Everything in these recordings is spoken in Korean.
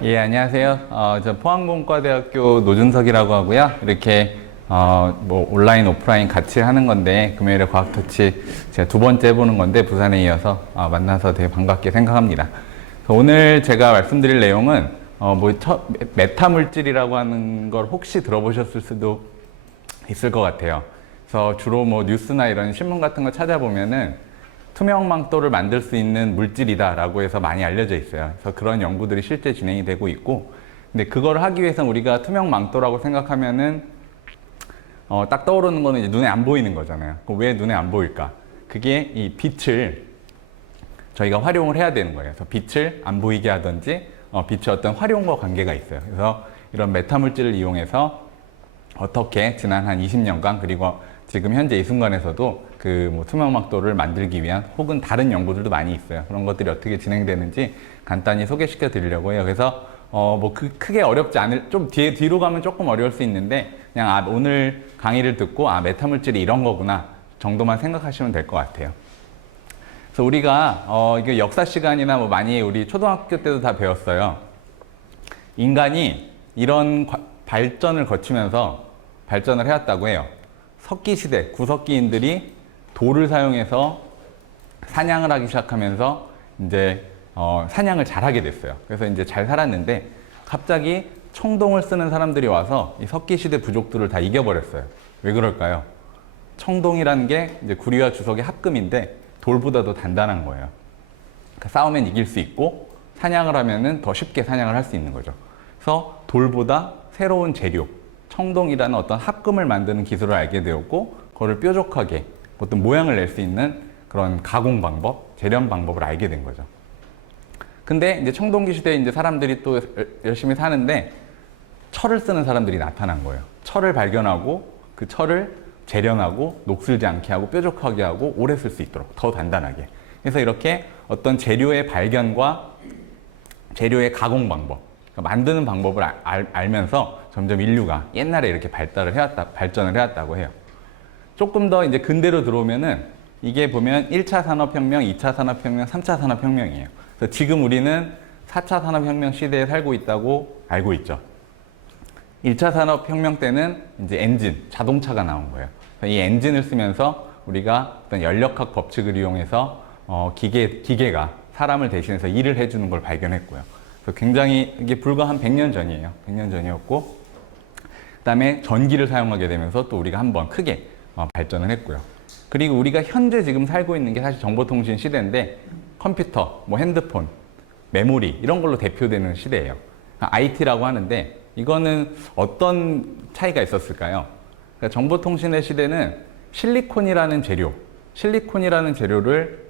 예, 안녕하세요. 저 포항공과대학교 노준석이라고 하고요. 이렇게 뭐 온라인, 오프라인 같이 하는 건데 금요일에 과학터치 제가 두 번째 해보는 건데 부산에 이어서 만나서 되게 반갑게 생각합니다. 오늘 제가 말씀드릴 내용은 메타물질이라고 하는 걸 혹시 들어보셨을 수도 있을 것 같아요. 그래서 주로 뭐 뉴스나 이런 신문 같은 거 찾아보면은 투명망토를 만들 수 있는 물질이다 라고 해서 많이 알려져 있어요. 그래서 그런 연구들이 실제 진행이 되고 있고, 근데 그걸 하기 위해서 우리가 투명망토라고 생각하면은 딱 떠오르는 거는 이제 눈에 안 보이는 거잖아요. 왜 눈에 안 보일까? 그게 이 빛을 저희가 활용을 해야 되는 거예요. 그래서 빛을 안 보이게 하든지 빛의 어떤 활용과 관계가 있어요. 그래서 이런 메타물질을 이용해서 어떻게 지난 한 20년간 그리고 지금 현재 이 순간에서도 그 뭐 투명막도를 만들기 위한 혹은 다른 연구들도 많이 있어요. 그런 것들이 어떻게 진행되는지 간단히 소개시켜 드리려고 해요. 그래서 크게 어렵지 않을, 좀 뒤로 가면 조금 어려울 수 있는데 그냥 오늘 강의를 듣고 메타물질이 이런 거구나 정도만 생각하시면 될 것 같아요. 그래서 우리가 이게 역사 시간이나 뭐 많이 우리 초등학교 때도 다 배웠어요. 인간이 이런 발전을 거치면서 발전을 해왔다고 해요. 석기시대, 구석기인들이 돌을 사용해서 사냥을 하기 시작하면서 이제 사냥을 잘하게 됐어요. 그래서 이제 잘 살았는데 갑자기 청동을 쓰는 사람들이 와서 이 석기시대 부족들을 다 이겨버렸어요. 왜 그럴까요? 청동이라는 게 이제 구리와 주석의 합금인데 돌보다도 단단한 거예요. 그러니까 싸우면 이길 수 있고 사냥을 하면은 더 쉽게 사냥을 할 수 있는 거죠. 그래서 돌보다 새로운 재료, 청동이라는 어떤 합금을 만드는 기술을 알게 되었고, 그거를 뾰족하게 어떤 모양을 낼 수 있는 그런 가공 방법, 재련 방법을 알게 된 거죠. 근데 이제 청동기 시대에 이제 사람들이 또 열심히 사는데 철을 쓰는 사람들이 나타난 거예요. 철을 발견하고 그 철을 재련하고 녹슬지 않게 하고 뾰족하게 하고 오래 쓸 수 있도록 더 단단하게. 그래서 이렇게 어떤 재료의 발견과 재료의 가공 방법, 만드는 방법을 알면서 점점 인류가 옛날에 이렇게 발전을 해왔다고 해요. 조금 더 이제 근대로 들어오면은 이게 보면 1차 산업혁명, 2차 산업혁명, 3차 산업혁명이에요. 그래서 지금 우리는 4차 산업혁명 시대에 살고 있다고 알고 있죠. 1차 산업혁명 때는 이제 엔진, 자동차가 나온 거예요. 이 엔진을 쓰면서 우리가 어떤 연력학 법칙을 이용해서 기계가 사람을 대신해서 일을 해주는 걸 발견했고요. 굉장히 이게 불과 한 100년 전이에요. 100년 전이었고, 그 다음에 전기를 사용하게 되면서 또 우리가 한번 크게 발전을 했고요. 그리고 우리가 현재 지금 살고 있는 게 사실 정보통신 시대인데 컴퓨터, 뭐 핸드폰, 메모리 이런 걸로 대표되는 시대예요. IT라고 하는데 이거는 어떤 차이가 있었을까요? 그러니까 정보통신의 시대는 실리콘이라는 재료를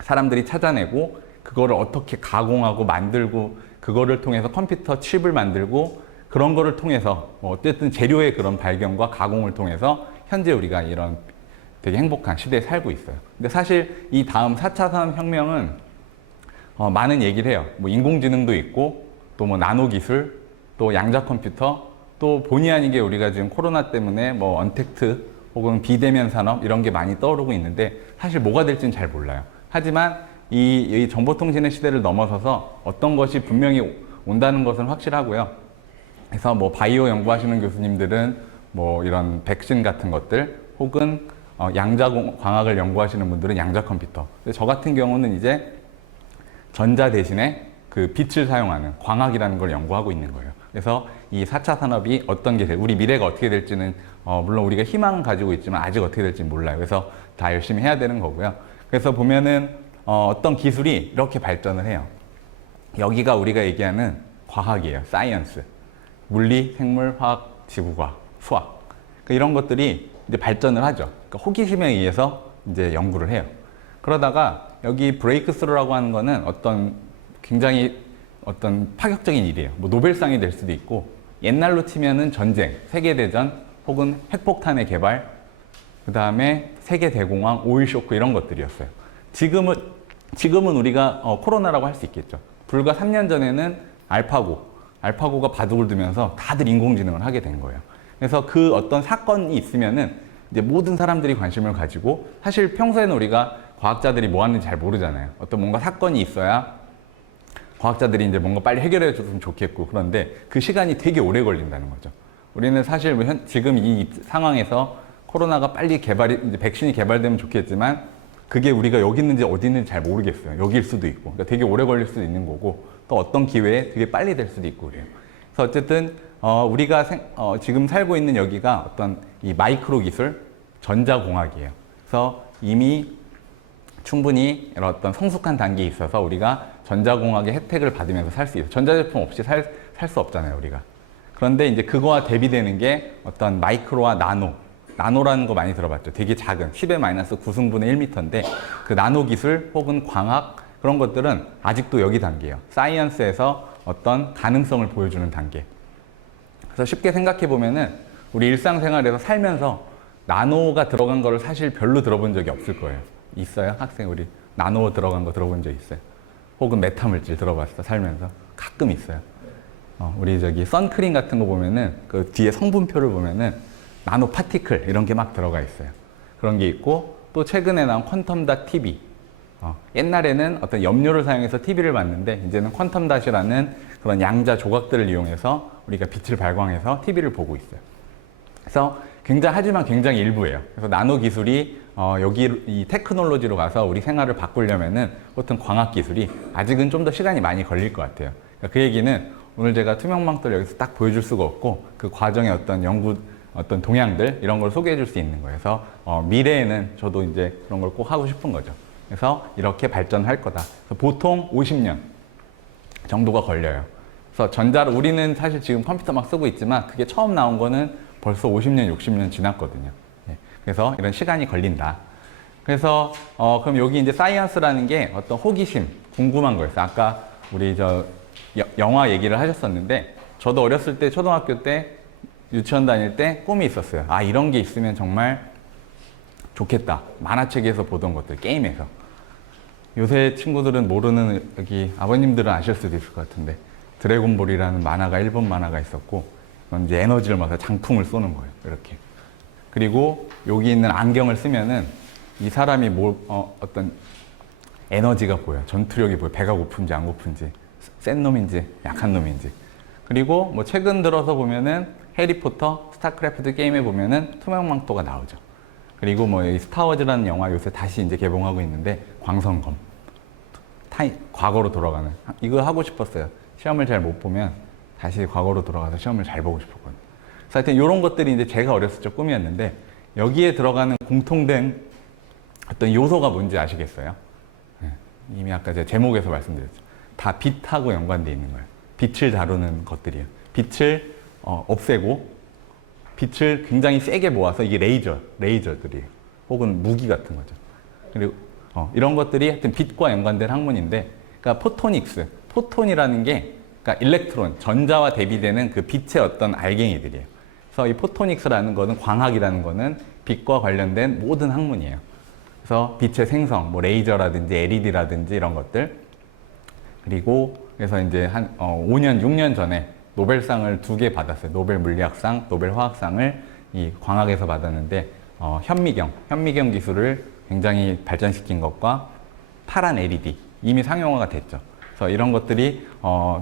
사람들이 찾아내고 그거를 어떻게 가공하고 만들고 그거를 통해서 컴퓨터 칩을 만들고 그런 거를 통해서 어쨌든 재료의 그런 발견과 가공을 통해서 현재 우리가 이런 되게 행복한 시대에 살고 있어요. 근데 사실 이 다음 4차 산업혁명은 많은 얘기를 해요. 뭐 인공지능도 있고 또 뭐 나노기술, 또 양자 컴퓨터, 또 본의 아니게 우리가 지금 코로나 때문에 뭐 언택트 혹은 비대면 산업 이런 게 많이 떠오르고 있는데 사실 뭐가 될지는 잘 몰라요. 하지만 이 정보통신의 시대를 넘어서서 어떤 것이 분명히 온다는 것은 확실하고요. 그래서 뭐 바이오 연구하시는 교수님들은 뭐 이런 백신 같은 것들 혹은 양자광학을 연구하시는 분들은 양자 컴퓨터. 저 같은 경우는 이제 전자 대신에 그 빛을 사용하는 광학이라는 걸 연구하고 있는 거예요. 그래서 이 4차 산업이 어떤 게 우리 미래가 어떻게 될지는 물론 우리가 희망은 가지고 있지만 아직 어떻게 될지는 몰라요. 그래서 다 열심히 해야 되는 거고요. 그래서 보면은 어떤 기술이 이렇게 발전을 해요. 여기가 우리가 얘기하는 과학이에요. 사이언스. 물리, 생물, 화학, 지구과학, 수학. 그러니까 이런 것들이 이제 발전을 하죠. 그러니까 호기심에 의해서 이제 연구를 해요. 그러다가 여기 브레이크스루라고 하는 거는 굉장히 어떤 파격적인 일이에요. 뭐 노벨상이 될 수도 있고, 옛날로 치면은 전쟁, 세계대전, 혹은 핵폭탄의 개발, 그 다음에 세계대공황, 오일쇼크 이런 것들이었어요. 지금은 우리가 코로나라고 할 수 있겠죠. 불과 3년 전에는 알파고가 바둑을 두면서 다들 인공지능을 하게 된 거예요. 그래서 그 어떤 사건이 있으면은 이제 모든 사람들이 관심을 가지고, 사실 평소에는 우리가 과학자들이 뭐 하는지 잘 모르잖아요. 어떤 뭔가 사건이 있어야 과학자들이 이제 뭔가 빨리 해결해 줬으면 좋겠고, 그런데 그 시간이 되게 오래 걸린다는 거죠. 우리는 사실 뭐 지금 이 상황에서 코로나가 빨리 이제 백신이 개발되면 좋겠지만, 그게 우리가 여기 있는지 어디 있는지 잘 모르겠어요. 여기일 수도 있고. 그러니까 되게 오래 걸릴 수도 있는 거고, 또 어떤 기회에 되게 빨리 될 수도 있고 그래요. 그래서 어쨌든 우리가 지금 살고 있는 여기가 어떤 이 마이크로 기술, 전자공학이에요. 그래서 이미 충분히 이런 어떤 성숙한 단계에 있어서 우리가 전자공학의 혜택을 받으면서 살 수 있어요. 전자제품 없이 살 수 없잖아요, 우리가. 그런데 이제 그거와 대비되는 게 어떤 마이크로와 나노라는 거 많이 들어봤죠. 되게 작은 10의 마이너스 9승분의 1m인데 그 나노 기술 혹은 광학 그런 것들은 아직도 여기 단계예요. 사이언스에서 어떤 가능성을 보여주는 단계. 그래서 쉽게 생각해 보면은 우리 일상생활에서 살면서 나노가 들어간 거를 사실 별로 들어본 적이 없을 거예요. 있어요? 학생 우리 나노 들어간 거 들어본 적 있어요? 혹은 메타물질 들어봤어? 살면서? 가끔 있어요. 우리 저기 선크림 같은 거 보면은 그 뒤에 성분표를 보면은 나노 파티클 이런 게 막 들어가 있어요. 그런 게 있고 또 최근에 나온 퀀텀닷 TV. 옛날에는 어떤 염료를 사용해서 TV를 봤는데 이제는 퀀텀닷이라는 그런 양자 조각들을 이용해서 우리가 빛을 발광해서 TV를 보고 있어요. 그래서 하지만 굉장히 일부예요. 그래서 나노 기술이 여기 이 테크놀로지로 가서 우리 생활을 바꾸려면은 어떤 광학 기술이 아직은 좀 더 시간이 많이 걸릴 것 같아요. 그러니까 그 얘기는 오늘 제가 투명망토를 여기서 딱 보여줄 수가 없고 그 과정의 어떤 어떤 동향들 이런 걸 소개해 줄 수 있는 거예요. 그래서 미래에는 저도 이제 그런 걸 꼭 하고 싶은 거죠. 그래서 이렇게 발전할 거다. 그래서 보통 50년 정도가 걸려요. 그래서 우리는 사실 지금 컴퓨터 막 쓰고 있지만 그게 처음 나온 거는 벌써 50년, 60년 지났거든요. 그래서 이런 시간이 걸린다. 그래서 그럼 여기 이제 사이언스라는 게 어떤 호기심, 궁금한 거였어요. 아까 우리 영화 얘기를 하셨었는데 저도 어렸을 때 초등학교 때 유치원 다닐 때 꿈이 있었어요. 아, 이런 게 있으면 정말 좋겠다. 만화책에서 보던 것들, 게임에서. 요새 친구들은 모르는, 여기 아버님들은 아실 수도 있을 것 같은데 드래곤볼이라는 만화가, 일본 만화가 있었고 그건 이제 에너지를 모아서 장풍을 쏘는 거예요. 이렇게. 그리고 여기 있는 안경을 쓰면은 이 사람이 어떤 에너지가 보여요. 전투력이 보여요. 배가 고픈지 안 고픈지, 센 놈인지 약한 놈인지. 그리고 뭐 최근 들어서 보면은 해리포터, 스타크래프트 게임에 보면은 투명망토가 나오죠. 그리고 뭐 이 스타워즈라는 영화 요새 다시 이제 개봉하고 있는데 광선검, 과거로 돌아가는, 이거 하고 싶었어요. 시험을 잘 못 보면 다시 과거로 돌아가서 시험을 잘 보고 싶었거든요. 그래서 하여튼 이런 것들이 이제 제가 어렸을 적 꿈이었는데 여기에 들어가는 공통된 어떤 요소가 뭔지 아시겠어요? 네. 이미 아까 제가 제목에서 말씀드렸죠. 다 빛하고 연관되어 있는 거예요. 빛을 다루는 것들이에요. 빛을 없애고 빛을 굉장히 세게 모아서 이게 레이저들이에요. 혹은 무기 같은 거죠. 그리고 이런 것들이 하여튼 빛과 연관된 학문인데, 그러니까 포토닉스, 포톤이라는 게 그러니까 일렉트론, 전자와 대비되는 그 빛의 어떤 알갱이들이에요. 그래서 이 포토닉스라는 거는, 광학이라는 거는 빛과 관련된 모든 학문이에요. 그래서 빛의 생성, 뭐 레이저라든지 LED라든지 이런 것들. 그리고 그래서 이제 한 5년, 6년 전에 노벨상을 2개 받았어요. 노벨 물리학상, 노벨 화학상을 이 광학에서 받았는데 현미경 기술을 굉장히 발전시킨 것과 파란 LED 이미 상용화가 됐죠. 그래서 이런 것들이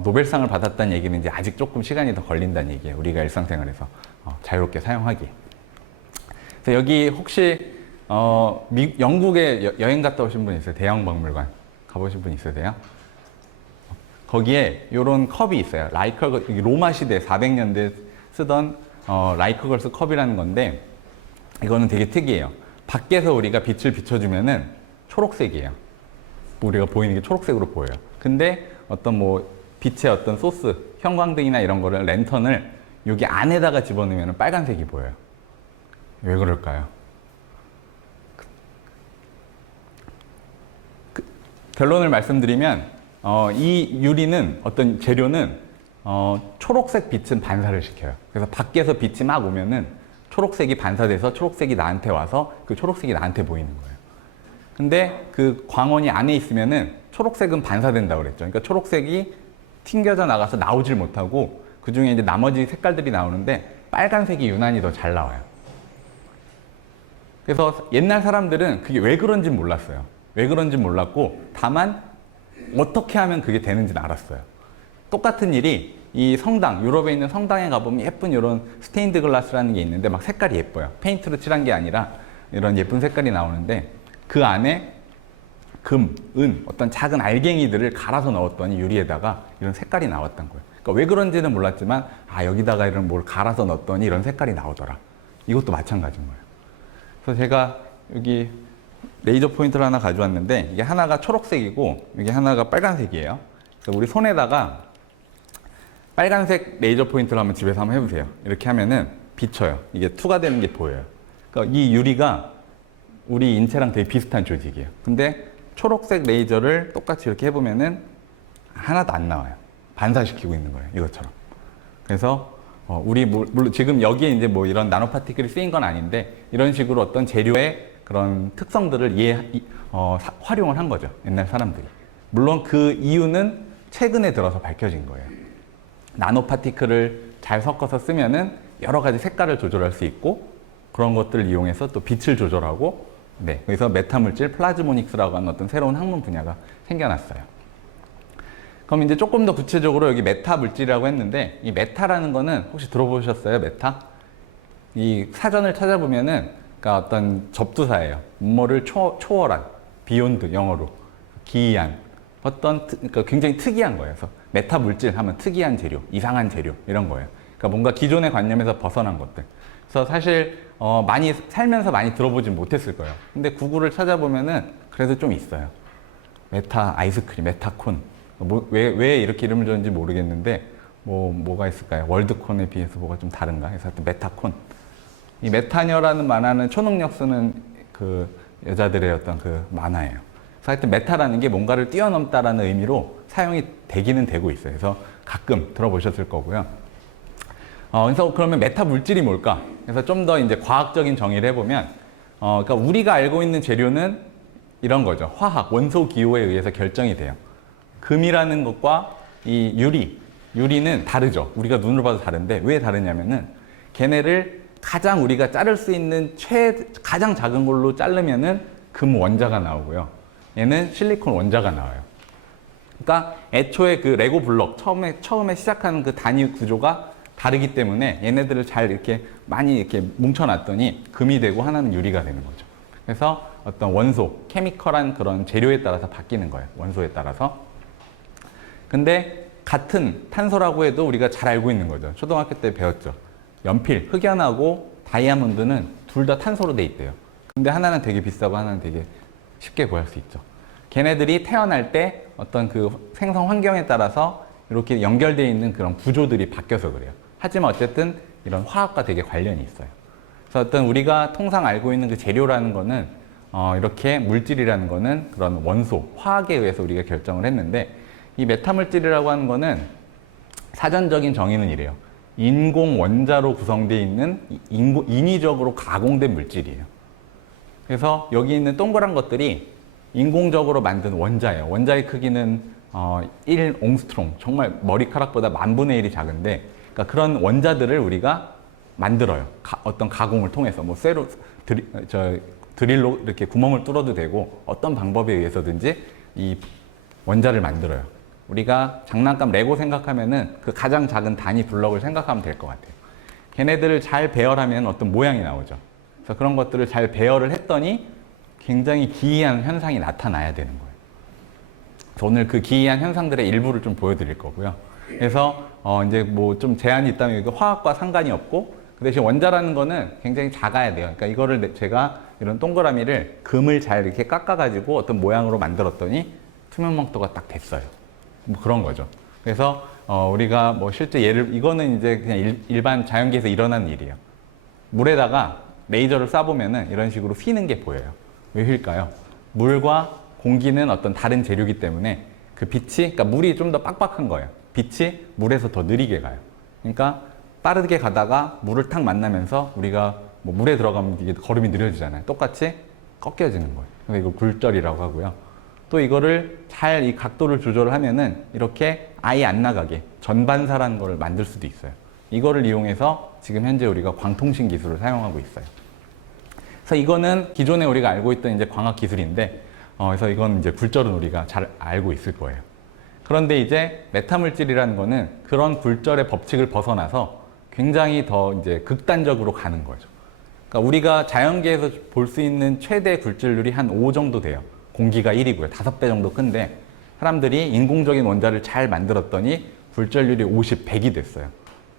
노벨상을 받았다는 얘기는 이제 아직 조금 시간이 더 걸린다는 얘기예요. 우리가 일상생활에서 자유롭게 사용하기에. 그래서 여기 혹시 영국에 여행 갔다 오신 분 있어요? 대형 박물관 가보신 분 있으세요? 거기에 이런 컵이 있어요. 라이커, 로마 시대 400년대 쓰던 라이커걸스 컵이라는 건데, 이거는 되게 특이해요. 밖에서 우리가 빛을 비춰주면은 초록색이에요. 우리가 보이는 게 초록색으로 보여요. 근데 어떤 뭐 빛의 어떤 소스, 형광등이나 이런 거를, 랜턴을 여기 안에다가 집어넣으면 빨간색이 보여요. 왜 그럴까요? 결론을 말씀드리면 이 유리는, 어떤 재료는 초록색 빛은 반사를 시켜요. 그래서 밖에서 빛이 막 오면은 초록색이 반사돼서 초록색이 나한테 와서 그 초록색이 나한테 보이는 거예요. 근데 그 광원이 안에 있으면은 초록색은 반사된다고 그랬죠. 그러니까 초록색이 튕겨져 나가서 나오질 못하고 그 중에 이제 나머지 색깔들이 나오는데 빨간색이 유난히 더 잘 나와요. 그래서 옛날 사람들은 그게 왜 그런지 몰랐어요. 왜 그런지 몰랐고, 다만 어떻게 하면 그게 되는지는 알았어요. 똑같은 일이 이 성당, 유럽에 있는 성당에 가보면 예쁜 이런 스테인드 글라스라는 게 있는데 막 색깔이 예뻐요. 페인트로 칠한 게 아니라 이런 예쁜 색깔이 나오는데 그 안에 금, 은, 어떤 작은 알갱이들을 갈아서 넣었더니 유리에다가 이런 색깔이 나왔던 거예요. 그러니까 왜 그런지는 몰랐지만 아 여기다가 이런 뭘 갈아서 넣었더니 이런 색깔이 나오더라. 이것도 마찬가지인 거예요. 그래서 제가 여기 레이저 포인터를 하나 가져왔는데 이게 하나가 초록색이고 이게 하나가 빨간색이에요. 그래서 우리 손에다가 빨간색 레이저 포인터를 한번 집에서 한번 해보세요. 이렇게 하면은 비쳐요. 이게 투가 되는 게 보여요. 그러니까 이 유리가 우리 인체랑 되게 비슷한 조직이에요. 근데 초록색 레이저를 똑같이 이렇게 해보면은 하나도 안 나와요. 반사시키고 있는 거예요. 이것처럼. 그래서 우리 물론 지금 여기에 이제 뭐 이런 나노 파티클이 쓰인 건 아닌데 이런 식으로 어떤 재료의 그런 특성들을 활용을 한 거죠. 옛날 사람들이. 물론 그 이유는 최근에 들어서 밝혀진 거예요. 나노 파티클을 잘 섞어서 쓰면은 여러 가지 색깔을 조절할 수 있고 그런 것들을 이용해서 또 빛을 조절하고 네, 그래서 메타물질 플라즈모닉스라고 하는 어떤 새로운 학문 분야가 생겨났어요. 그럼 이제 조금 더 구체적으로 여기 메타 물질이라고 했는데 이 메타라는 거는 혹시 들어보셨어요? 메타? 이 사전을 찾아보면은 그러니까 어떤 접두사예요. 뭐를 초월한, 비욘드 영어로 기이한 어떤 그러니까 굉장히 특이한 거예요. 그래서 메타 물질 하면 특이한 재료, 이상한 재료 이런 거예요. 그러니까 뭔가 기존의 관념에서 벗어난 것들. 그래서 사실 많이 살면서 많이 들어보진 못했을 거예요. 근데 구글을 찾아보면은 그래도 좀 있어요. 메타 아이스크림, 메타콘. 왜 이렇게 이름을 줬는지 모르겠는데 뭐가 있을까요? 월드콘에 비해서 뭐가 좀 다른가? 그래서 하여튼 메타콘. 이 메타녀라는 만화는 초능력 쓰는 그 여자들의 어떤 그 만화예요. 그래서 하여튼 메타라는 게 뭔가를 뛰어넘다라는 의미로 사용이 되기는 되고 있어요. 그래서 가끔 들어보셨을 거고요. 그래서 그러면 메타 물질이 뭘까? 그래서 좀 더 이제 과학적인 정의를 해보면, 그러니까 우리가 알고 있는 재료는 이런 거죠. 화학, 원소 기호에 의해서 결정이 돼요. 금이라는 것과 이 유리는 다르죠. 우리가 눈으로 봐도 다른데 왜 다르냐면은 걔네를 가장 우리가 자를 수 있는 가장 작은 걸로 자르면은 금 원자가 나오고요. 얘는 실리콘 원자가 나와요. 그러니까 애초에 그 레고 블록 처음에 시작하는 그 단위 구조가 다르기 때문에 얘네들을 잘 이렇게 많이 이렇게 뭉쳐놨더니 금이 되고 하나는 유리가 되는 거죠. 그래서 어떤 원소, 케미컬한 그런 재료에 따라서 바뀌는 거예요. 원소에 따라서. 근데 같은 탄소라고 해도 우리가 잘 알고 있는 거죠. 초등학교 때 배웠죠. 연필, 흑연하고 다이아몬드는 둘 다 탄소로 돼 있대요. 근데 하나는 되게 비싸고 하나는 되게 쉽게 구할 수 있죠. 걔네들이 태어날 때 어떤 그 생성 환경에 따라서 이렇게 연결되어 있는 그런 구조들이 바뀌어서 그래요. 하지만 어쨌든 이런 화학과 되게 관련이 있어요. 그래서 어떤 우리가 통상 알고 있는 그 재료라는 거는 이렇게 물질이라는 거는 그런 원소, 화학에 의해서 우리가 결정을 했는데 이 메타물질이라고 하는 거는 사전적인 정의는 이래요. 인공 원자로 구성되어 있는 인위적으로 가공된 물질이에요. 그래서 여기 있는 동그란 것들이 인공적으로 만든 원자예요. 원자의 크기는 1옹스트롱, 정말 머리카락보다 10,000분의 1이 작은데 그러니까 그런 원자들을 우리가 만들어요. 어떤 가공을 통해서 뭐 쇠로 드릴로 이렇게 구멍을 뚫어도 되고 어떤 방법에 의해서든지 이 원자를 만들어요. 우리가 장난감 레고 생각하면은 그 가장 작은 단위 블럭을 생각하면 될 것 같아요. 걔네들을 잘 배열하면 어떤 모양이 나오죠. 그래서 그런 것들을 잘 배열을 했더니 굉장히 기이한 현상이 나타나야 되는 거예요. 그래서 오늘 그 기이한 현상들의 일부를 좀 보여드릴 거고요. 그래서 이제 뭐 좀 제한이 있다면 이거 화학과 상관이 없고 그 대신 원자라는 거는 굉장히 작아야 돼요. 그러니까 이거를 제가 이런 동그라미를 금을 잘 이렇게 깎아가지고 어떤 모양으로 만들었더니 투명 망토가 딱 됐어요. 뭐 그런 거죠. 그래서 우리가 뭐 실제 이거는 이제 그냥 일반 자연계에서 일어나는 일이에요. 물에다가 레이저를 쏴보면은 이런 식으로 휘는 게 보여요. 왜 휠까요? 물과 공기는 어떤 다른 재료이기 때문에 그 빛이, 그러니까 물이 좀 더 빡빡한 거예요. 빛이 물에서 더 느리게 가요. 그러니까 빠르게 가다가 물을 탁 만나면서 우리가 뭐 물에 들어가면 이게 걸음이 느려지잖아요. 똑같이 꺾여지는 거예요. 그래서 이걸 굴절이라고 하고요. 또 이거를 잘 이 각도를 조절을 하면은 이렇게 아예 안 나가게 전반사라는 걸 만들 수도 있어요. 이거를 이용해서 지금 현재 우리가 광통신 기술을 사용하고 있어요. 그래서 이거는 기존에 우리가 알고 있던 이제 광학 기술인데 그래서 이건 이제 굴절은 우리가 잘 알고 있을 거예요. 그런데 이제 메타물질이라는 거는 그런 굴절의 법칙을 벗어나서 굉장히 더 이제 극단적으로 가는 거죠. 그러니까 우리가 자연계에서 볼 수 있는 최대 굴절률이 한 5 정도 돼요. 공기가 1이고요. 5배 정도 큰데 사람들이 인공적인 원자를 잘 만들었더니 굴절률이 50, 100이 됐어요.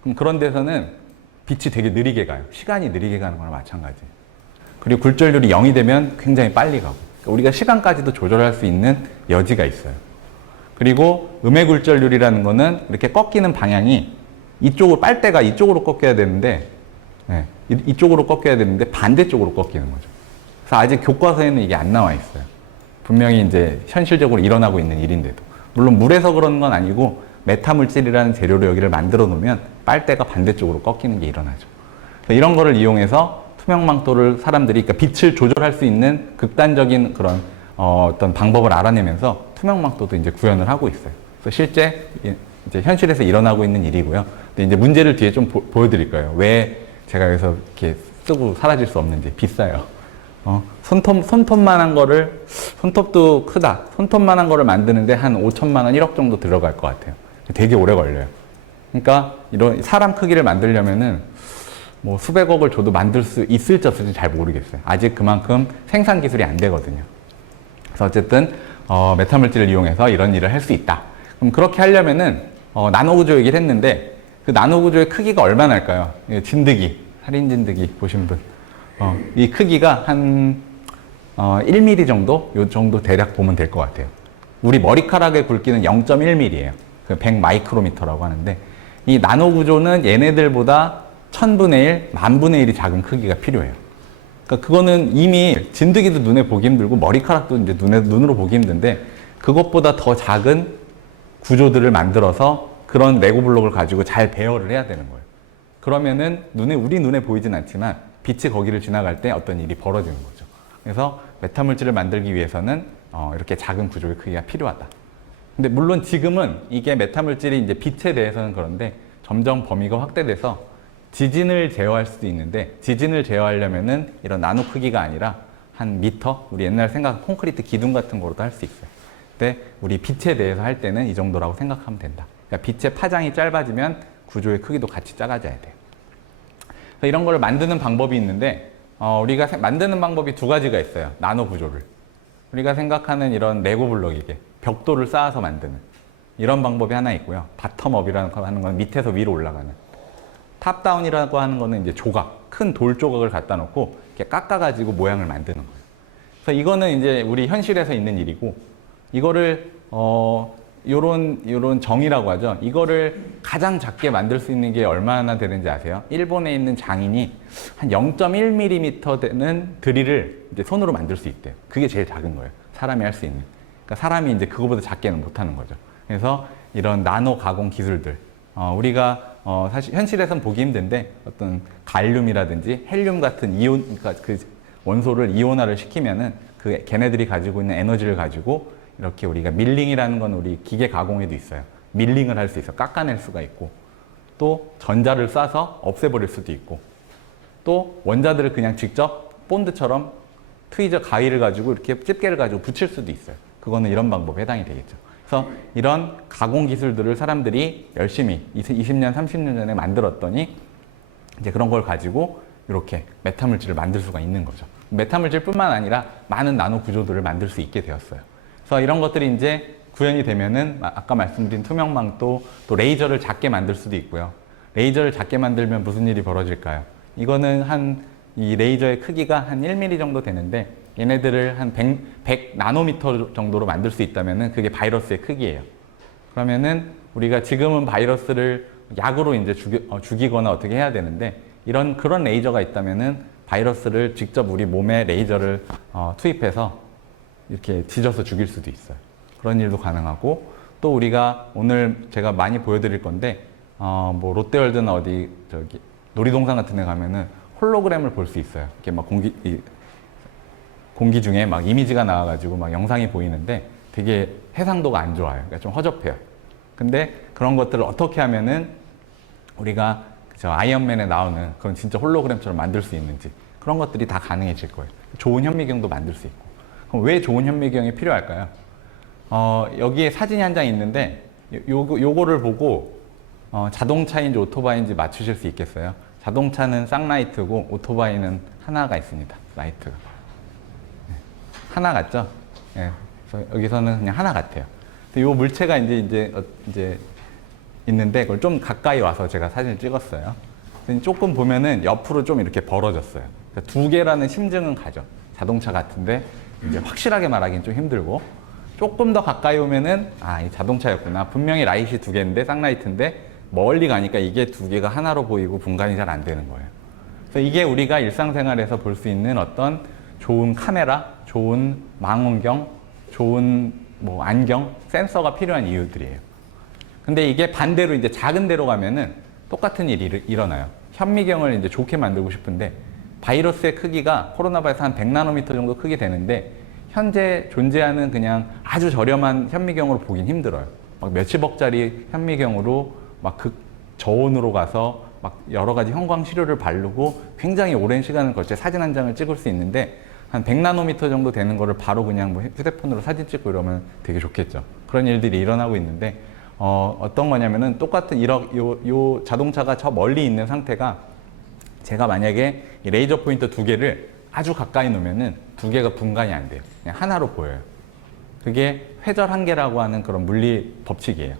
그럼 그런 데서는 빛이 되게 느리게 가요. 시간이 느리게 가는 거랑 마찬가지예요. 그리고 굴절률이 0이 되면 굉장히 빨리 가고. 그러니까 우리가 시간까지도 조절할 수 있는 여지가 있어요. 그리고 음의 굴절률이라는 거는 이렇게 꺾이는 방향이 이쪽으로, 빨대가 이쪽으로 꺾여야 되는데, 네, 이쪽으로 꺾여야 되는데 반대쪽으로 꺾이는 거죠. 그래서 아직 교과서에는 이게 안 나와 있어요. 분명히 이제 현실적으로 일어나고 있는 일인데도. 물론 물에서 그런 건 아니고 메타물질이라는 재료로 여기를 만들어 놓으면 빨대가 반대쪽으로 꺾이는 게 일어나죠. 그래서 이런 거를 이용해서 투명망토를 사람들이, 그러니까 빛을 조절할 수 있는 극단적인 그런 어떤 방법을 알아내면서 투명망토도 이제 구현을 하고 있어요. 그래서 실제 이제 현실에서 일어나고 있는 일이고요. 근데 이제 문제를 뒤에 좀 보여드릴 거예요. 왜 제가 여기서 이렇게 쓰고 사라질 수 없는지. 비싸요. 손톱만한 거를, 손톱도 크다. 손톱만한 거를 만드는데 한 5천만 원, 1억 정도 들어갈 것 같아요. 되게 오래 걸려요. 그러니까 이런 사람 크기를 만들려면은 뭐 수백억을 줘도 만들 수 있을지 없을지 잘 모르겠어요. 아직 그만큼 생산 기술이 안 되거든요. 그래서 어쨌든 메타물질을 이용해서 이런 일을 할 수 있다. 그럼 그렇게 하려면은 나노 구조 얘기를 했는데 그 나노 구조의 크기가 얼마나 할까요? 진드기, 살인 진드기 보신 분. 이 크기가 한 1mm 정도? 요 정도 대략 보면 될 것 같아요. 우리 머리카락의 굵기는 0.1mm예요. 그 100 마이크로미터라고 하는데 이 나노 구조는 얘네들보다 1000분의 1, 10,000분의 1이 작은 크기가 필요해요. 그러니까 그거는 이미 진드기도 눈에 보기 힘들고 머리카락도 이제 눈으로 보기 힘든데 그것보다 더 작은 구조들을 만들어서 그런 레고 블록을 가지고 잘 배열을 해야 되는 거예요. 그러면은 우리 눈에 보이진 않지만 빛이 거기를 지나갈 때 어떤 일이 벌어지는 거죠. 그래서 메타물질을 만들기 위해서는 이렇게 작은 구조의 크기가 필요하다. 근데 물론 지금은 이게 메타물질이 이제 빛에 대해서는 그런데 점점 범위가 확대돼서 지진을 제어할 수도 있는데 지진을 제어하려면은 이런 나노 크기가 아니라 한 미터? 우리 옛날 생각한 콘크리트 기둥 같은 거로도 할 수 있어요. 근데 우리 빛에 대해서 할 때는 이 정도라고 생각하면 된다. 그러니까 빛의 파장이 짧아지면 구조의 크기도 같이 작아져야 돼요. 그래서 이런 걸 만드는 방법이 있는데 우리가 만드는 방법이 두 가지가 있어요. 나노 구조를. 우리가 생각하는 이런 레고 블록이게 벽돌을 쌓아서 만드는 이런 방법이 하나 있고요. 바텀업이라는 거 하는 건 밑에서 위로 올라가는. 탑다운이라고 하는 거는 이제 조각, 큰 돌 조각을 갖다 놓고 이렇게 깎아가지고 모양을 만드는 거예요. 그래서 이거는 이제 우리 현실에서 있는 일이고, 이거를 요런 정이라고 하죠. 이거를 가장 작게 만들 수 있는 게 얼마나 되는지 아세요? 일본에 있는 장인이 한 0.1mm 되는 드릴을 이제 손으로 만들 수 있대요. 그게 제일 작은 거예요. 사람이 할 수 있는. 그러니까 사람이 이제 그거보다 작게는 못 하는 거죠. 그래서 이런 나노 가공 기술들, 우리가 사실 현실에선 보기 힘든데 어떤 갈륨이라든지 헬륨 같은 이온, 그러니까 그 원소를 이온화를 시키면은 그 걔네들이 가지고 있는 에너지를 가지고 이렇게 우리가 밀링이라는 건 우리 기계 가공에도 있어요. 밀링을 할 수 있어. 깎아낼 수가 있고, 또 전자를 쏴서 없애버릴 수도 있고, 또 원자들을 그냥 직접 본드처럼 트위저 가위를 가지고 이렇게 집게를 가지고 붙일 수도 있어요. 그거는 이런 방법에 해당이 되겠죠. 그래서 이런 가공 기술들을 사람들이 열심히 20년, 30년 전에 만들었더니 이제 그런 걸 가지고 이렇게 메타물질을 만들 수가 있는 거죠. 메타물질뿐만 아니라 많은 나노 구조들을 만들 수 있게 되었어요. 그래서 이런 것들이 이제 구현이 되면은 아까 말씀드린 투명망토, 또 레이저를 작게 만들 수도 있고요. 레이저를 작게 만들면 무슨 일이 벌어질까요? 이거는 이 레이저의 크기가 한 1mm 정도 되는데 얘네들을 한 100 나노미터 정도로 만들 수 있다면은 그게 바이러스의 크기예요. 그러면은 우리가 지금은 바이러스를 약으로 이제 죽이거나 어떻게 해야 되는데 그런 레이저가 있다면은 바이러스를 직접 우리 몸에 레이저를 투입해서 이렇게 지져서 죽일 수도 있어요. 그런 일도 가능하고, 또 우리가 오늘 제가 많이 보여드릴 건데 뭐 롯데월드나 어디 놀이동산 같은 데 가면은 홀로그램을 볼 수 있어요. 이렇게 막 공기 중에 막 이미지가 나와가지고 막 영상이 보이는데 되게 해상도가 안 좋아요. 그러니까 좀 허접해요. 근데 그런 것들을 어떻게 하면은 우리가 아이언맨에 나오는 그런 진짜 홀로그램처럼 만들 수 있는지, 그런 것들이 다 가능해질 거예요. 좋은 현미경도 만들 수 있고. 그럼 왜 좋은 현미경이 필요할까요? 여기에 사진이 한 장 있는데 요거를 보고 자동차인지 오토바이인지 맞추실 수 있겠어요? 자동차는 쌍라이트고 오토바이는 하나가 있습니다. 라이트가. 네. 하나 같죠? 네. 그래서 여기서는 그냥 하나 같아요. 이 물체가 이제 있는데 그걸 좀 가까이 와서 제가 사진을 찍었어요. 조금 보면은 옆으로 좀 이렇게 벌어졌어요. 그러니까 두 개라는 심증은 가죠. 자동차 같은데 이제 확실하게 말하기는 좀 힘들고 조금 더 가까이 오면은 이 자동차였구나. 분명히 라이트이 두 개인데 쌍라이트인데 멀리 가니까 이게 두 개가 하나로 보이고 분간이 잘 안 되는 거예요. 그래서 이게 우리가 일상생활에서 볼 수 있는 어떤 좋은 카메라, 좋은 망원경, 좋은 뭐 안경, 센서가 필요한 이유들이에요. 근데 이게 반대로 이제 작은 데로 가면은 똑같은 일이 일어나요. 현미경을 이제 좋게 만들고 싶은데 바이러스의 크기가 코로나 바이러스 한 100나노미터 정도 크게 되는데 현재 존재하는 그냥 아주 저렴한 현미경으로 보긴 힘들어요. 막 몇십억짜리 현미경으로 막 저온으로 가서 막 여러 가지 형광 시료를 바르고 굉장히 오랜 시간을 거쳐 사진 한 장을 찍을 수 있는데 한 100나노미터 정도 되는 거를 바로 그냥 뭐 휴대폰으로 사진 찍고 이러면 되게 좋겠죠. 그런 일들이 일어나고 있는데 어떤 거냐면은 똑같은 요 자동차가 저 멀리 있는 상태가 제가 만약에 이 레이저 포인터 두 개를 아주 가까이 놓으면은 두 개가 분간이 안 돼요. 그냥 하나로 보여요. 그게 회절 한계라고 하는 그런 물리 법칙이에요.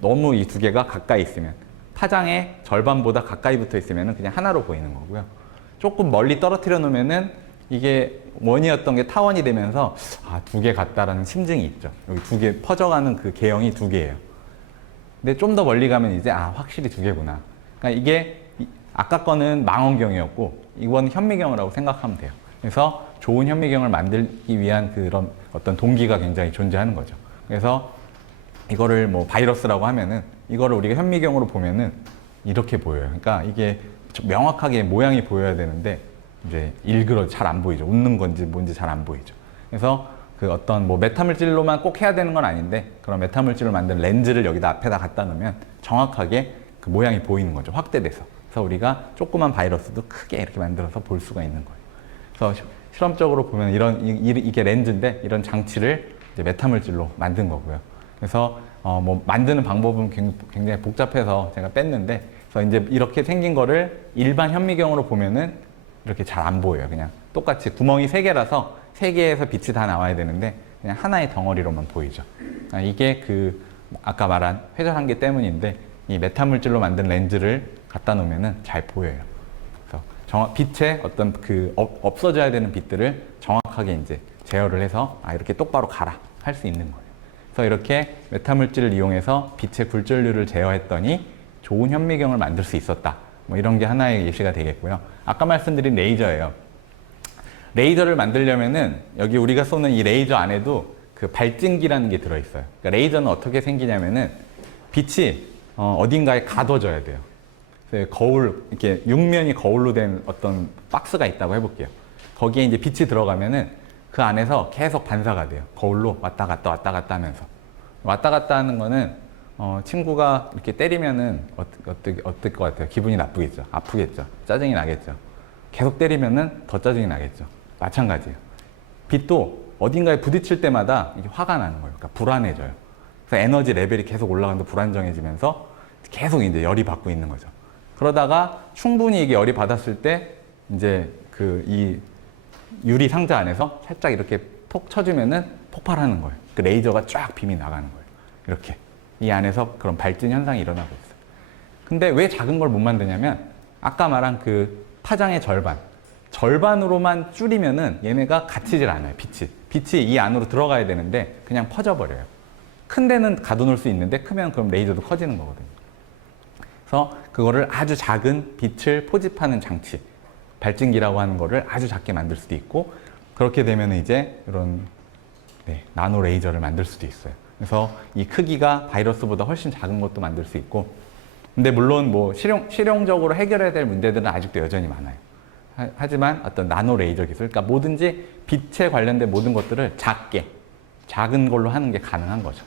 너무 이 두 개가 가까이 있으면 파장의 절반보다 가까이 붙어 있으면 그냥 하나로 보이는 거고요. 조금 멀리 떨어뜨려 놓으면은 이게 원이었던 게 타원이 되면서 두 개 같다라는 심증이 있죠. 여기 두 개 퍼져가는 그 개형이 두 개예요. 근데 좀 더 멀리 가면 이제 확실히 두 개구나. 그러니까 이게 아까 거는 망원경이었고 이건 현미경이라고 생각하면 돼요. 그래서 좋은 현미경을 만들기 위한 그런 어떤 동기가 굉장히 존재하는 거죠. 그래서 이거를 뭐 바이러스라고 하면은 이거를 우리가 현미경으로 보면은 이렇게 보여요. 그러니까 이게 명확하게 모양이 보여야 되는데 이제 일그러 잘 안 보이죠. 웃는 건지 뭔지 잘 안 보이죠. 그래서 그 어떤 뭐 메타물질로만 꼭 해야 되는 건 아닌데 그런 메타물질을 만든 렌즈를 여기다 앞에다 갖다 놓으면 정확하게 그 모양이 보이는 거죠. 확대돼서. 그래서 우리가 조그만 바이러스도 크게 이렇게 만들어서 볼 수가 있는 거예요. 그래서 실험적으로 보면 이게 렌즈인데 이런 장치를 이제 메타물질로 만든 거고요. 그래서 뭐 만드는 방법은 굉장히 복잡해서 제가 뺐는데 그래서 이제 이렇게 생긴 거를 일반 현미경으로 보면은 이렇게 잘 안 보여요. 그냥 똑같이 구멍이 3개라서 3개에서 빛이 다 나와야 되는데 그냥 하나의 덩어리로만 보이죠. 이게 그 아까 말한 회절 한계 때문인데 이 메타물질로 만든 렌즈를 갖다 놓으면은 잘 보여요. 그래서 빛의 어떤 그 없어져야 되는 빛들을 정확하게 이제 제어를 해서 이렇게 똑바로 가라 할 수 있는 거예요. 그래서 이렇게 메타물질을 이용해서 빛의 굴절률을 제어했더니 좋은 현미경을 만들 수 있었다. 뭐 이런 게 하나의 예시가 되겠고요. 아까 말씀드린 레이저예요. 레이저를 만들려면은 여기 우리가 쏘는 이 레이저 안에도 그 발진기라는 게 들어있어요. 그러니까 레이저는 어떻게 생기냐면은 빛이 어딘가에 가둬져야 돼요. 그래서 거울, 이렇게 육면이 거울로 된 어떤 박스가 있다고 해볼게요. 거기에 이제 빛이 들어가면은 그 안에서 계속 반사가 돼요. 거울로 왔다 갔다 왔다 갔다 하면서. 왔다 갔다 하는 거는 친구가 이렇게 때리면은 어떨 것 같아요? 기분이 나쁘겠죠? 아프겠죠? 짜증이 나겠죠? 계속 때리면은 더 짜증이 나겠죠? 마찬가지예요. 빛도 어딘가에 부딪힐 때마다 이게 화가 나는 거예요. 그러니까 불안해져요. 그래서 에너지 레벨이 계속 올라가면서 불안정해지면서 계속 이제 열이 받고 있는 거죠. 그러다가 충분히 이게 열이 받았을 때 이제 이 유리 상자 안에서 살짝 이렇게 톡 쳐주면은 폭발하는 거예요. 그 레이저가 쫙 빔이 나가는 거예요. 이렇게. 이 안에서 그런 발진 현상이 일어나고 있어요. 근데 왜 작은 걸 못 만드냐면 아까 말한 그 파장의 절반으로만 줄이면은 얘네가 갇히질 않아요. 빛이 이 안으로 들어가야 되는데 그냥 퍼져버려요. 큰 데는 가둬놓을 수 있는데 크면 그럼 레이저도 커지는 거거든요. 그래서 그거를 아주 작은 빛을 포집하는 장치, 발진기라고 하는 거를 아주 작게 만들 수도 있고 그렇게 되면 이제 이런 나노 레이저를 만들 수도 있어요. 그래서 이 크기가 바이러스보다 훨씬 작은 것도 만들 수 있고 근데 물론 뭐 실용적으로 해결해야 될 문제들은 아직도 여전히 많아요. 하지만 어떤 나노 레이저 기술, 그러니까 뭐든지 빛에 관련된 모든 것들을 작은 걸로 하는 게 가능한 거죠.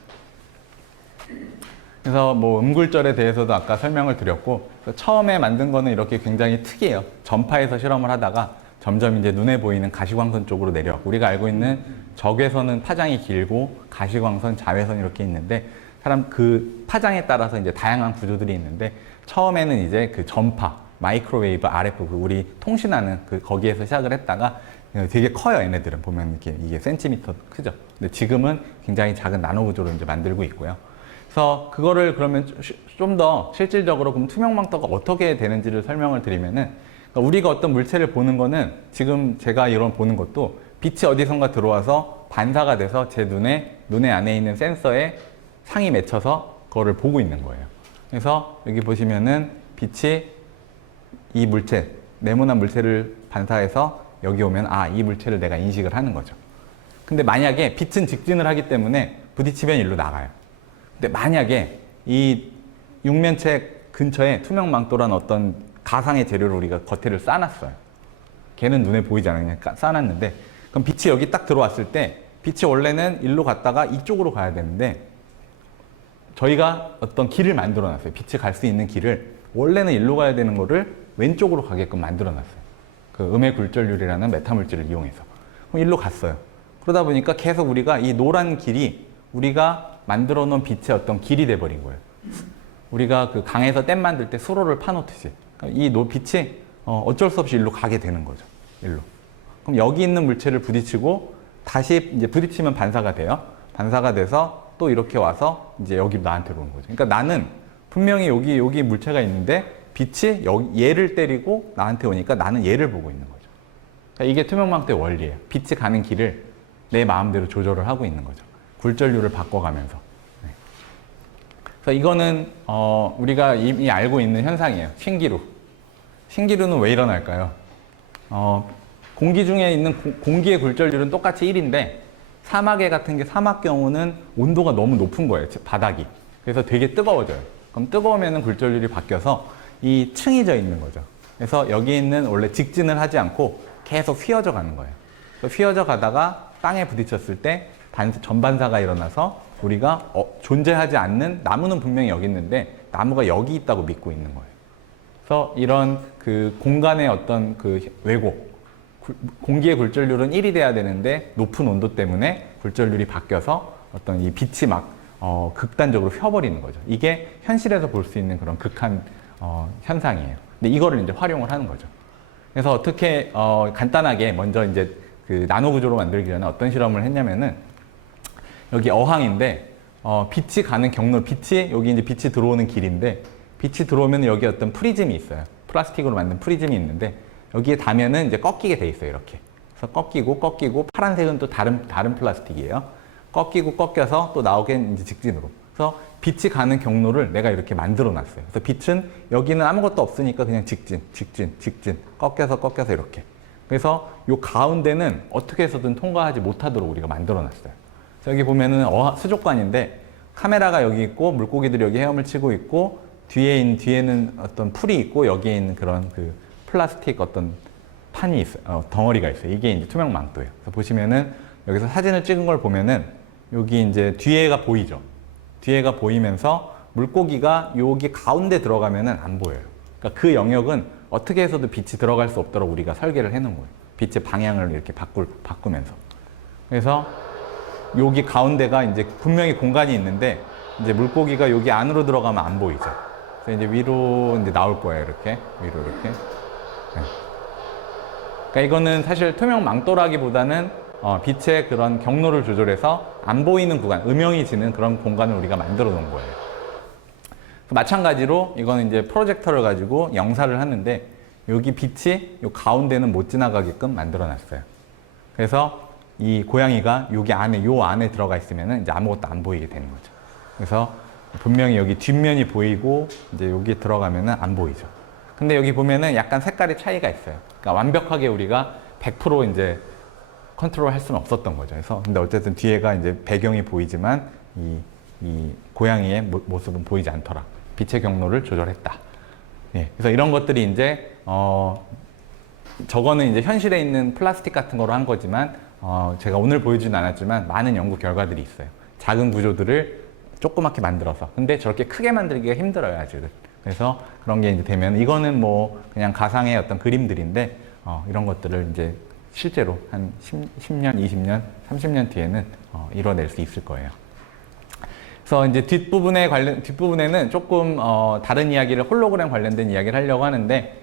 그래서 뭐 음굴절에 대해서도 아까 설명을 드렸고 처음에 만든 거는 이렇게 굉장히 특이해요. 전파에서 실험을 하다가 점점 이제 눈에 보이는 가시광선 쪽으로 내려왔고, 우리가 알고 있는 적외선은 파장이 길고 가시광선, 자외선 이렇게 있는데, 사람 그 파장에 따라서 이제 다양한 구조들이 있는데, 처음에는 이제 그 전파, 마이크로웨이브, RF, 우리 통신하는 거기에서 시작을 했다가 되게 커요. 얘네들은 보면 이게 센티미터 크죠. 근데 지금은 굉장히 작은 나노 구조로 이제 만들고 있고요. 그래서 그거를 그러면 좀 더 실질적으로 그럼 투명망토가 어떻게 되는지를 설명을 드리면은, 그러니까 우리가 어떤 물체를 보는 거는 지금 제가 이런 보는 것도 빛이 어디선가 들어와서 반사가 돼서 제 눈에 안에 있는 센서에 상이 맺혀서 그거를 보고 있는 거예요. 그래서 여기 보시면은 빛이 이 물체, 네모난 물체를 반사해서 여기 오면 이 물체를 내가 인식을 하는 거죠. 근데 만약에 빛은 직진을 하기 때문에 부딪히면 일로 나가요. 근데 만약에 이 육면체 근처에 투명망토란 어떤 가상의 재료를 우리가 겉에를 쌓아놨어요. 걔는 눈에 보이지 않아요. 그냥 쌓아놨는데, 그럼 빛이 여기 딱 들어왔을 때 빛이 원래는 일로 갔다가 이쪽으로 가야 되는데, 저희가 어떤 길을 만들어 놨어요. 빛이 갈 수 있는 길을 원래는 일로 가야 되는 거를 왼쪽으로 가게끔 만들어 놨어요. 그 음의 굴절률이라는 메타 물질을 이용해서. 그럼 일로 갔어요. 그러다 보니까 계속 우리가 이 노란 길이 우리가 만들어 놓은 빛의 어떤 길이 돼버린 거예요. 우리가 그 강에서 댐 만들 때 수로를 파놓듯이 이 빛이 어쩔 수 없이 일로 가게 되는 거죠. 일로. 그럼 여기 있는 물체를 부딪히고 다시 이제 부딪히면 반사가 돼요. 반사가 돼서 또 이렇게 와서 이제 여기 나한테 오는 거죠. 그러니까 나는 분명히 여기 물체가 있는데 빛이 얘를 때리고 나한테 오니까 나는 얘를 보고 있는 거죠. 그러니까 이게 투명망토의 원리예요. 빛이 가는 길을 내 마음대로 조절을 하고 있는 거죠. 굴절률을 바꿔가면서. 네. 그래서 이거는 우리가 이미 알고 있는 현상이에요. 신기루. 신기루는 왜 일어날까요? 공기 중에 있는 공기의 굴절률은 똑같이 1인데 사막에 같은 게 사막 경우는 온도가 너무 높은 거예요. 바닥이. 그래서 되게 뜨거워져요. 그럼 뜨거우면 굴절률이 바뀌어서 이 층이 져 있는 거죠. 그래서 여기 있는 원래 직진을 하지 않고 계속 휘어져 가는 거예요. 휘어져 가다가 땅에 부딪혔을 때 전반사가 일어나서 우리가 존재하지 않는 나무는 분명히 여기 있는데 나무가 여기 있다고 믿고 있는 거예요. 그래서 이런 그 공간의 어떤 그 왜곡, 공기의 굴절률은 1이 돼야 되는데 높은 온도 때문에 굴절률이 바뀌어서 어떤 이 빛이 막 극단적으로 휘어버리는 거죠. 이게 현실에서 볼 수 있는 그런 극한 현상이에요. 근데 이거를 이제 활용을 하는 거죠. 그래서 어떻게 간단하게 먼저 이제 그 나노 구조로 만들기 전에 어떤 실험을 했냐면은 여기 어항인데 빛이 가는 경로, 여기 이제 빛이 들어오는 길인데 빛이 들어오면 여기 어떤 프리즘이 있어요. 플라스틱으로 만든 프리즘이 있는데 여기에 닿으면은 이제 꺾이게 돼 있어요. 이렇게. 그래서 꺾이고 파란색은 또 다른 플라스틱이에요. 꺾여서 또 나오게 이제 직진으로. 그래서 빛이 가는 경로를 내가 이렇게 만들어 놨어요. 그래서 빛은 여기는 아무것도 없으니까 그냥 직진, 꺾여서 이렇게. 그래서 요 가운데는 어떻게 해서든 통과하지 못하도록 우리가 만들어 놨어요. 그래서 여기 보면은 수족관인데 카메라가 여기 있고 물고기들이 여기 헤엄을 치고 있고 뒤에는 어떤 풀이 있고 여기에 있는 그런 그 플라스틱 어떤 판이 있어요. 덩어리가 있어요. 이게 이제 투명망토예요. 그래서 보시면은 여기서 사진을 찍은 걸 보면은 여기 이제 뒤에가 보이죠. 뒤에가 보이면서 물고기가 여기 가운데 들어가면은 안 보여요. 그러니까 그 영역은 어떻게 해서도 빛이 들어갈 수 없도록 우리가 설계를 해놓은 거예요. 빛의 방향을 이렇게 바꾸면서. 그래서 여기 가운데가 이제 분명히 공간이 있는데 이제 물고기가 여기 안으로 들어가면 안 보이죠. 그래서 이제 위로 이제 나올 거예요. 이렇게 위로 이렇게. 네. 그러니까 이거는 사실 투명 망토라기보다는 빛의 그런 경로를 조절해서 안 보이는 구간, 음영이 지는 그런 공간을 우리가 만들어 놓은 거예요. 마찬가지로 이거는 이제 프로젝터를 가지고 영사를 하는데 여기 빛이 이 가운데는 못 지나가게끔 만들어 놨어요. 그래서 이 고양이가 요 안에 들어가 있으면은 이제 아무것도 안 보이게 되는 거죠. 그래서 분명히 여기 뒷면이 보이고 이제 여기 들어가면은 안 보이죠. 근데 여기 보면은 약간 색깔의 차이가 있어요. 그러니까 완벽하게 우리가 100% 이제 컨트롤 할 수는 없었던 거죠. 그래서 근데 어쨌든 뒤에가 이제 배경이 보이지만 이 고양이의 모습은 보이지 않더라. 빛의 경로를 조절했다. 예, 그래서 이런 것들이 이제 저거는 이제 현실에 있는 플라스틱 같은 거로 한 거지만 제가 오늘 보여주진 않았지만 많은 연구 결과들이 있어요. 작은 구조들을 조그맣게 만들어서. 근데 저렇게 크게 만들기가 힘들어요, 아직은. 그래서 그런 게 이제 되면 이거는 뭐 그냥 가상의 어떤 그림들인데 이런 것들을 이제 실제로 한 10년, 20년, 30년 뒤에는 이뤄낼 수 있을 거예요. 그래서 이제 뒷부분에는 조금 다른 이야기를, 홀로그램 관련된 이야기를 하려고 하는데,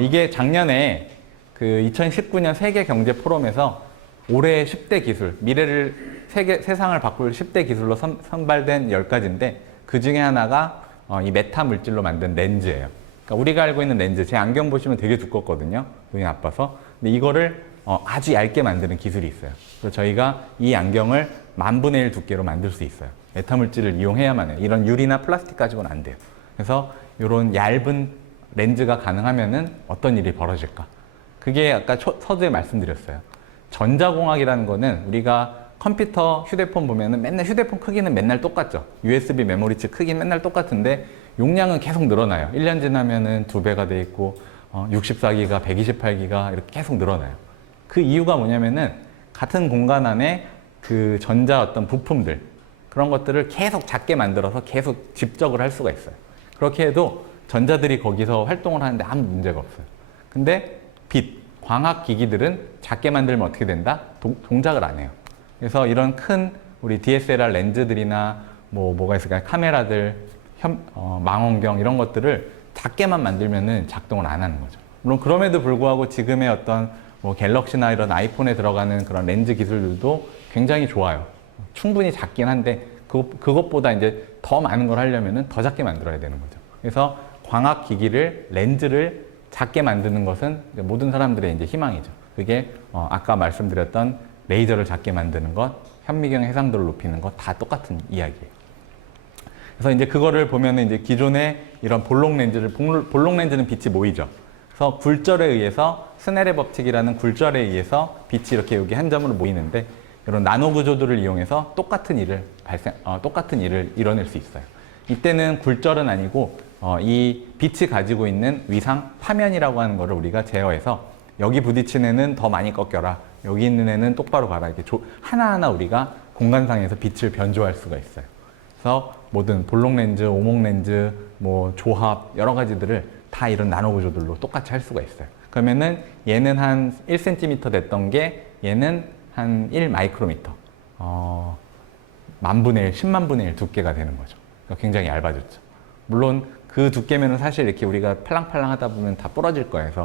이게 작년에 그 2019년 세계 경제 포럼에서 올해의 10대 기술, 미래를 세상을 바꿀 10대 기술로 선발된 10가지인데, 그 중에 하나가 이 메타 물질로 만든 렌즈예요. 그러니까 우리가 알고 있는 렌즈, 제 안경 보시면 되게 두껍거든요. 눈이 나빠서. 근데 이거를 아주 얇게 만드는 기술이 있어요. 그래서 저희가 이 안경을 10,000분의 1 두께로 만들 수 있어요. 메타 물질을 이용해야만 해요. 이런 유리나 플라스틱 가지고는 안 돼요. 그래서 이런 얇은 렌즈가 가능하면은 어떤 일이 벌어질까? 그게 아까 서두에 말씀드렸어요. 전자공학이라는 거는 우리가 컴퓨터, 휴대폰 보면은 맨날 휴대폰 크기는 맨날 똑같죠. USB 메모리칩 크기는 맨날 똑같은데 용량은 계속 늘어나요. 1년 지나면은 2배가 돼 있고 64기가, 128기가 이렇게 계속 늘어나요. 그 이유가 뭐냐면은 같은 공간 안에 그 전자 어떤 부품들, 그런 것들을 계속 작게 만들어서 계속 집적을 할 수가 있어요. 그렇게 해도 전자들이 거기서 활동을 하는데 아무 문제가 없어요. 근데 빛, 광학 기기들은 작게 만들면 어떻게 된다? 동작을 안 해요. 그래서 이런 큰 우리 DSLR 렌즈들이나 뭐가 있을까요? 카메라들, 망원경 이런 것들을 작게만 만들면은 작동을 안 하는 거죠. 물론 그럼에도 불구하고 지금의 어떤 갤럭시나 이런 아이폰에 들어가는 그런 렌즈 기술들도 굉장히 좋아요. 충분히 작긴 한데 그것보다 이제 더 많은 걸 하려면은 더 작게 만들어야 되는 거죠. 그래서 광학 기기를, 렌즈를 작게 만드는 것은 모든 사람들의 이제 희망이죠. 그게 아까 말씀드렸던 레이저를 작게 만드는 것, 현미경 해상도를 높이는 것 다 똑같은 이야기예요. 그래서 이제 그거를 보면은 이제 기존의 이런 볼록 렌즈는 빛이 모이죠. 그래서 굴절에 의해서 스넬의 법칙이라는 굴절에 의해서 빛이 이렇게 여기 한 점으로 모이는데 이런 나노 구조들을 이용해서 똑같은 일을 이뤄낼 수 있어요. 이때는 굴절은 아니고 이 빛이 가지고 있는 위상 파면이라고 하는 거를 우리가 제어해서 여기 부딪힌 애는 더 많이 꺾여라. 여기 있는 애는 똑바로 가라. 이렇게 하나하나 우리가 공간상에서 빛을 변조할 수가 있어요. 그래서 모든 볼록 렌즈, 오목 렌즈, 조합 여러 가지들을 다 이런 나노 구조들로 똑같이 할 수가 있어요. 그러면은 얘는 한 1cm 됐던 게 얘는 한 1 마이크로미터, 10,000분의 1, 100,000분의 1 두께가 되는 거죠. 그러니까 굉장히 얇아졌죠. 물론 그 두께면은 사실 이렇게 우리가 팔랑팔랑 하다 보면 다 부러질 거예요. 그래서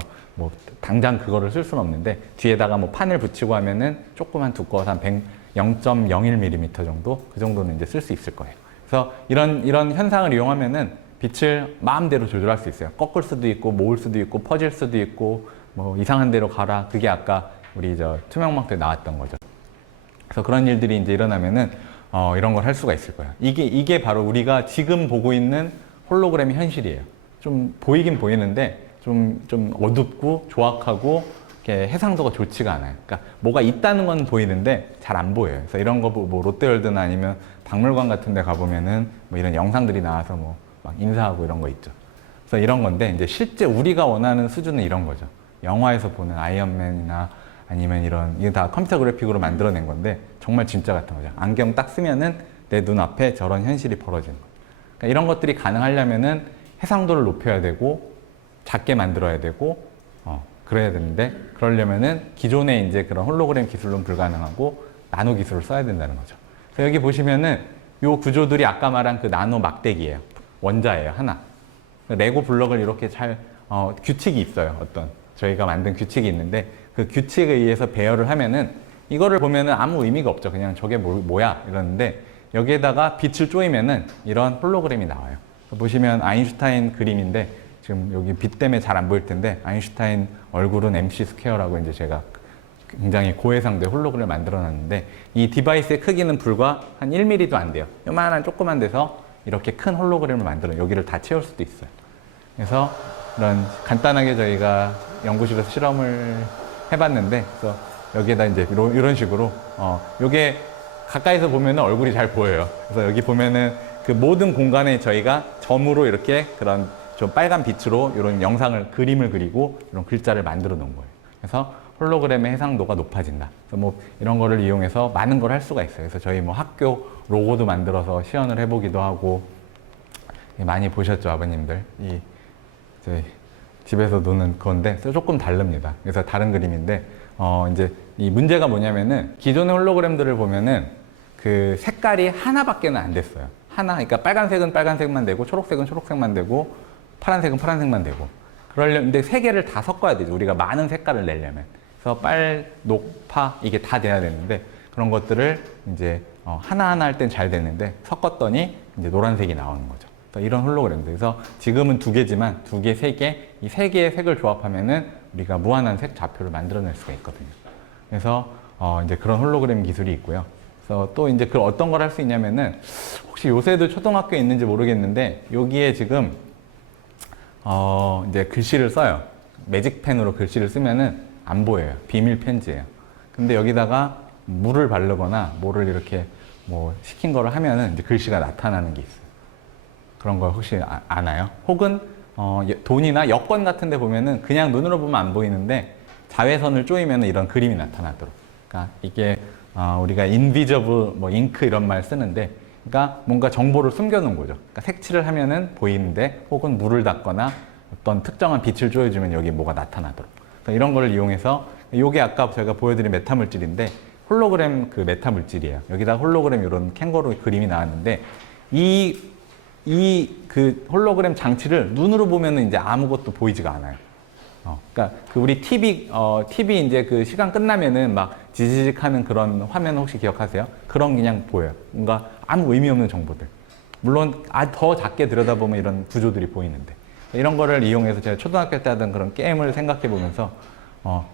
당장 그거를 쓸 수는 없는데 뒤에다가 판을 붙이고 하면은 조그만 두꺼워서 한 0.01mm 정도, 그 정도는 이제 쓸 수 있을 거예요. 그래서 이런 현상을 이용하면은 빛을 마음대로 조절할 수 있어요. 꺾을 수도 있고, 모을 수도 있고, 퍼질 수도 있고, 이상한 데로 가라. 그게 아까 우리 투명망토에 나왔던 거죠. 그래서 그런 일들이 이제 일어나면은 이런 걸 할 수가 있을 거예요. 이게 바로 우리가 지금 보고 있는 홀로그램의 현실이에요. 좀 보이긴 보이는데 좀 어둡고 조악하고 이렇게 해상도가 좋지가 않아요. 그러니까 뭐가 있다는 건 보이는데 잘 안 보여요. 그래서 이런 거 롯데월드나 아니면 박물관 같은 데 가보면은 이런 영상들이 나와서 막 인사하고 이런 거 있죠. 그래서 이런 건데 이제 실제 우리가 원하는 수준은 이런 거죠. 영화에서 보는 아이언맨이나 아니면 이게 다 컴퓨터 그래픽으로 만들어낸 건데 정말 진짜 같은 거죠. 안경 딱 쓰면은 내 눈앞에 저런 현실이 벌어지는 거예요. 그러니까 이런 것들이 가능하려면은 해상도를 높여야 되고 작게 만들어야 되고 그래야 되는데 그러려면은 기존의 이제 그런 홀로그램 기술로는 불가능하고 나노 기술을 써야 된다는 거죠. 그래서 여기 보시면은 요 구조들이 아까 말한 그 나노 막대기예요. 원자예요, 하나. 레고 블럭을 이렇게 규칙이 있어요. 저희가 만든 규칙이 있는데 그 규칙에 의해서 배열을 하면은 이거를 보면은 아무 의미가 없죠. 그냥 저게 뭐야 이러는데 여기에다가 빛을 쪼이면은 이런 홀로그램이 나와요. 보시면 아인슈타인 그림인데 지금 여기 빛 때문에 잘 안 보일 텐데 아인슈타인 얼굴은 MC 스퀘어라고 이제 제가 굉장히 고해상도의 홀로그램을 만들어 놨는데 이 디바이스의 크기는 불과 한 1mm도 안 돼요. 요만한 조그만 데서 이렇게 큰 홀로그램을 만들어 여기를 다 채울 수도 있어요. 그래서 이런 간단하게 저희가 연구실에서 실험을 해봤는데 그래서 여기에다 이제 이런 식으로 요게 가까이서 보면은 얼굴이 잘 보여요. 그래서 여기 보면은 그 모든 공간에 저희가 점으로 이렇게 그런 좀 빨간 빛으로 이런 그림을 그리고 이런 글자를 만들어 놓은 거예요. 그래서 홀로그램의 해상도가 높아진다. 그래서 이런 거를 이용해서 많은 걸 할 수가 있어요. 그래서 저희 학교 로고도 만들어서 시연을 해보기도 하고 많이 보셨죠, 아버님들. 저희 집에서 노는 건데 조금 다릅니다. 그래서 다른 그림인데 이제 이 문제가 뭐냐면은 기존의 홀로그램들을 보면은 그 색깔이 하나밖에는 안 됐어요. 하나, 그러니까 빨간색은 빨간색만 되고 초록색은 초록색만 되고 파란색은 파란색만 되고 그러려는데 세 개를 다 섞어야 되죠. 우리가 많은 색깔을 내려면. 그래서 빨, 녹, 파 이게 다 돼야 되는데 그런 것들을 이제 하나하나 할 땐 잘 됐는데 섞었더니 이제 노란색이 나오는 거죠. 이런 홀로그램들. 그래서 지금은 두 개지만 두 개, 세 개, 이 세 개의 색을 조합하면은 우리가 무한한 색 좌표를 만들어낼 수가 있거든요. 그래서 이제 그런 홀로그램 기술이 있고요. 그래서 또 이제 그 어떤 걸 할 수 있냐면은 혹시 요새도 초등학교에 있는지 모르겠는데 여기에 지금 이제 글씨를 써요. 매직펜으로 글씨를 쓰면은 안 보여요. 비밀 편지예요. 근데 여기다가 물을 바르거나 뭐를 이렇게 뭐 시킨 거를 하면은 이제 글씨가 나타나는 게 있어요. 그런 걸 혹시 아나요? 혹은 돈이나 여권 같은 데 보면은 그냥 눈으로 보면 안 보이는데 자외선을 쪼이면 이런 그림이 나타나도록. 그러니까 이게 우리가 invisible 뭐 잉크 이런 말 쓰는데 그러니까 뭔가 정보를 숨겨놓은 거죠. 그러니까 색칠을 하면은 보이는데 혹은 물을 닿거나 어떤 특정한 빛을 쪼여주면 여기 뭐가 나타나도록. 이런 거를 이용해서 이게 아까 제가 보여드린 메타 물질인데 홀로그램 그 메타 물질이에요. 여기다 홀로그램 이런 캥거루 그림이 나왔는데 이 그 홀로그램 장치를 눈으로 보면은 이제 아무것도 보이지가 않아요. 그러니까 그 우리 TV 이제 그 시간 끝나면은 막 지지직 하는 그런 화면 혹시 기억하세요? 그런 그냥 보여요. 뭔가 아무 의미 없는 정보들. 물론 더 작게 들여다보면 이런 구조들이 보이는데. 이런 거를 이용해서 제가 초등학교 때 하던 그런 게임을 생각해 보면서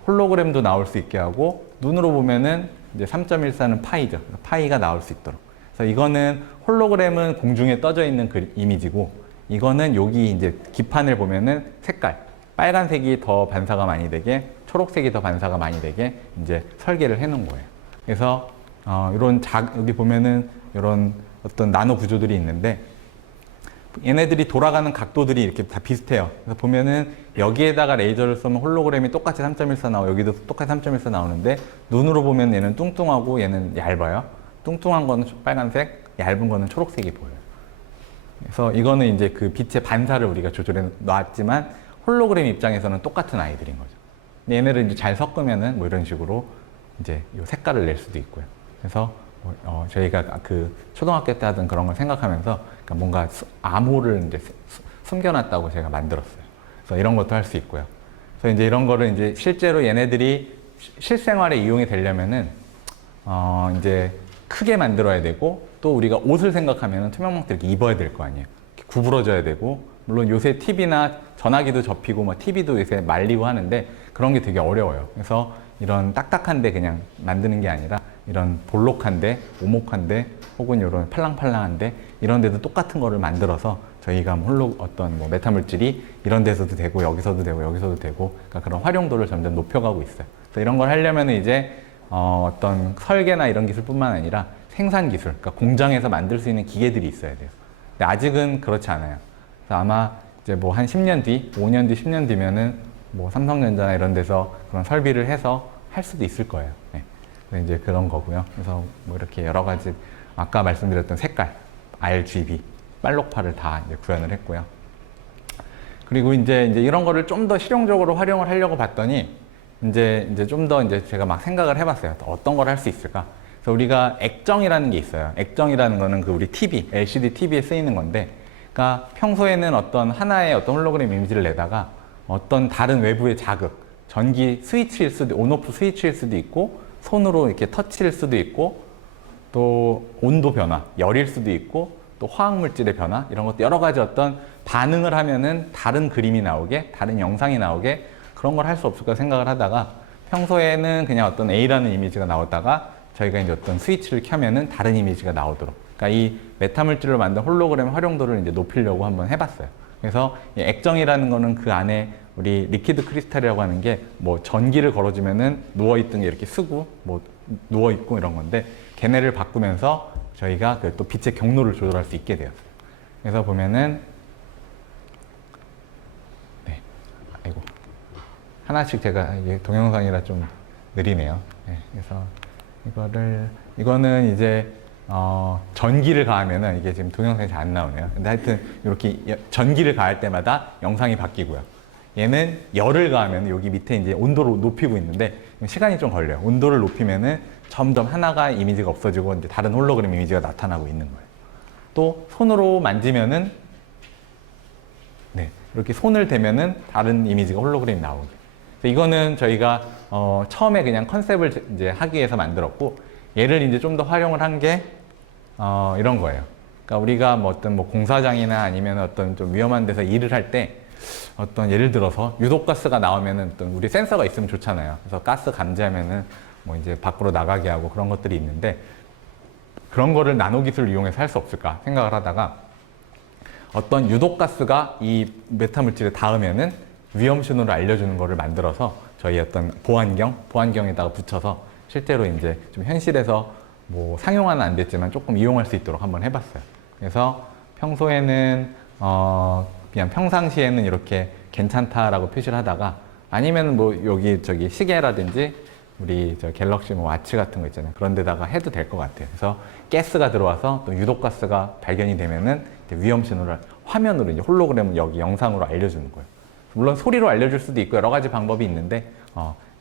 홀로그램도 나올 수 있게 하고 눈으로 보면은 이제 3.14는 파이죠. 파이가 나올 수 있도록. 그래서 이거는 홀로그램은 공중에 떠져 있는 이미지고 이거는 여기 이제 기판을 보면은 색깔 빨간색이 더 반사가 많이 되게 초록색이 더 반사가 많이 되게 이제 설계를 해 놓은 거예요. 그래서 이런 여기 보면은 이런 어떤 나노 구조들이 있는데 얘네들이 돌아가는 각도들이 이렇게 다 비슷해요. 그래서 보면은 여기에다가 레이저를 쏘면 홀로그램이 똑같이 3.14 나오고 여기도 똑같이 3.14 나오는데 눈으로 보면 얘는 뚱뚱하고 얘는 얇아요. 뚱뚱한 거는 빨간색, 얇은 거는 초록색이 보여요. 그래서 이거는 이제 그 빛의 반사를 우리가 조절해 놨지만 홀로그램 입장에서는 똑같은 아이들인 거죠. 근데 얘네를 이제 잘 섞으면은 뭐 이런 식으로 이제 이 색깔을 낼 수도 있고요. 그래서 저희가 그 초등학교 때 하던 그런 걸 생각하면서 그러니까 뭔가 암호를 이제 숨겨놨다고 제가 만들었어요. 그래서 이런 것도 할 수 있고요. 그래서 이제 이런 거를 이제 실제로 얘네들이 실생활에 이용이 되려면은 이제 크게 만들어야 되고 또 우리가 옷을 생각하면 투명망토 이렇게 입어야 될 거 아니에요. 이렇게 구부러져야 되고 물론 요새 TV나 전화기도 접히고 뭐 TV도 요새 말리고 하는데 그런 게 되게 어려워요. 그래서 이런 딱딱한데 그냥 만드는 게 아니라 이런 볼록한데 오목한데 혹은 이런 팔랑팔랑한데 이런 데도 똑같은 거를 만들어서 저희가 어떤 뭐 메타 물질이 이런 데서도 되고 여기서도 되고 여기서도 되고 그러니까 그런 활용도를 점점 높여가고 있어요. 그래서 이런 걸 하려면 이제 어떤 설계나 이런 기술뿐만 아니라 생산 기술, 그러니까 공장에서 만들 수 있는 기계들이 있어야 돼요. 근데 아직은 그렇지 않아요. 그래서 아마 이제 뭐 한 10년 뒤, 5년 뒤, 10년 뒤면은 뭐 삼성전자나 이런 데서 그런 설비를 해서 할 수도 있을 거예요. 네. 그래서 이제 그런 거고요. 그래서 뭐 이렇게 여러 가지 아까 말씀드렸던 색깔, RGB, 빨록파를 다 이제 구현을 했고요. 그리고 이제 이런 거를 좀 더 실용적으로 활용을 하려고 봤더니 이제 좀 더 이제 제가 막 생각을 해봤어요. 어떤 걸 할 수 있을까? 그래서 우리가 액정이라는 게 있어요. 액정이라는 거는 그 우리 TV, LCD TV에 쓰이는 건데, 그러니까 평소에는 어떤 하나의 어떤 홀로그램 이미지를 내다가 어떤 다른 외부의 자극, 전기 스위치일 수도, 온오프 스위치일 수도 있고, 손으로 이렇게 터치일 수도 있고, 또 온도 변화, 열일 수도 있고, 또 화학 물질의 변화, 이런 것도 여러 가지 어떤 반응을 하면은 다른 그림이 나오게, 다른 영상이 나오게 그런 걸 할 수 없을까 생각을 하다가 평소에는 그냥 어떤 A라는 이미지가 나오다가 저희가 이제 어떤 스위치를 켜면은 다른 이미지가 나오도록. 그러니까 이 메타 물질로 만든 홀로그램 활용도를 이제 높이려고 한번 해봤어요. 그래서 이 액정이라는 거는 그 안에 우리 리퀴드 크리스탈이라고 하는 게 뭐 전기를 걸어주면은 누워있던 게 이렇게 쓰고 뭐 누워있고 이런 건데 걔네를 바꾸면서 저희가 그 또 빛의 경로를 조절할 수 있게 되었어요. 그래서 보면은 아이고 하나씩 제가 이게 동영상이라 좀 느리네요. 네, 그래서 이거는 이제 전기를 가하면은 이게 지금 동영상이 잘 안 나오네요. 근데 하여튼 이렇게 전기를 가할 때마다 영상이 바뀌고요. 얘는 열을 가하면 여기 밑에 이제 온도를 높이고 있는데 시간이 좀 걸려요. 온도를 높이면은 점점 하나가 이미지가 없어지고 이제 다른 홀로그램 이미지가 나타나고 있는 거예요. 또 손으로 만지면은 네, 이렇게 손을 대면은 다른 이미지가 홀로그램이 나오게. 이거는 저희가 처음에 그냥 컨셉을 이제 하기 위해서 만들었고 얘를 이제 좀 더 활용을 한 게 이런 거예요. 그러니까 우리가 뭐 어떤 뭐 공사장이나 아니면 어떤 좀 위험한 데서 일을 할 때 어떤 예를 들어서 유독가스가 나오면은 어떤 우리 센서가 있으면 좋잖아요. 그래서 가스 감지하면은 뭐 이제 밖으로 나가게 하고 그런 것들이 있는데 그런 거를 나노 기술을 이용해서 할 수 없을까 생각을 하다가 어떤 유독가스가 이 메타물질에 닿으면은 위험 신호를 알려주는 거를 만들어서 저희 어떤 보안경에다가 붙여서 실제로 이제 좀 현실에서 뭐 상용화는 안 됐지만 조금 이용할 수 있도록 한번 해봤어요. 그래서 평소에는 그냥 평상시에는 이렇게 괜찮다라고 표시를 하다가 아니면 뭐 여기 저기 시계라든지 우리 저 갤럭시 뭐 와치 같은 거 있잖아요. 그런 데다가 해도 될 것 같아요. 그래서 가스가 들어와서 또 유독가스가 발견이 되면은 위험 신호를 화면으로 이제 홀로그램 여기 영상으로 알려주는 거예요. 물론 소리로 알려줄 수도 있고 여러 가지 방법이 있는데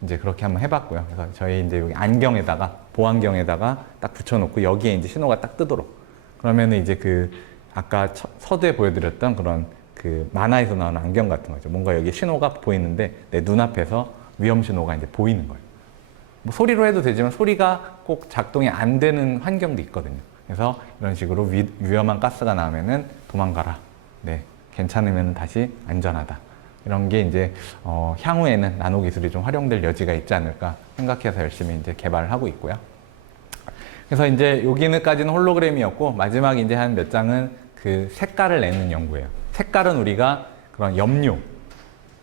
이제 그렇게 한번 해봤고요. 그래서 저희 이제 여기 안경에다가 보안경에다가 딱 붙여놓고 여기에 이제 신호가 딱 뜨도록 그러면은 이제 그 아까 서두에 보여드렸던 그런 그 만화에서 나오는 안경 같은 거죠. 뭔가 여기 신호가 보이는데 내 눈앞에서 위험 신호가 이제 보이는 거예요. 뭐 소리로 해도 되지만 소리가 꼭 작동이 안 되는 환경도 있거든요. 그래서 이런 식으로 위험한 가스가 나오면은 도망가라. 네, 괜찮으면 다시 안전하다. 이런 게 이제 향후에는 나노 기술이 좀 활용될 여지가 있지 않을까 생각해서 열심히 이제 개발을 하고 있고요. 그래서 이제 여기는까지는 홀로그램이었고 마지막 이제 한 몇 장은 그 색깔을 내는 연구예요. 색깔은 우리가 그런 염료,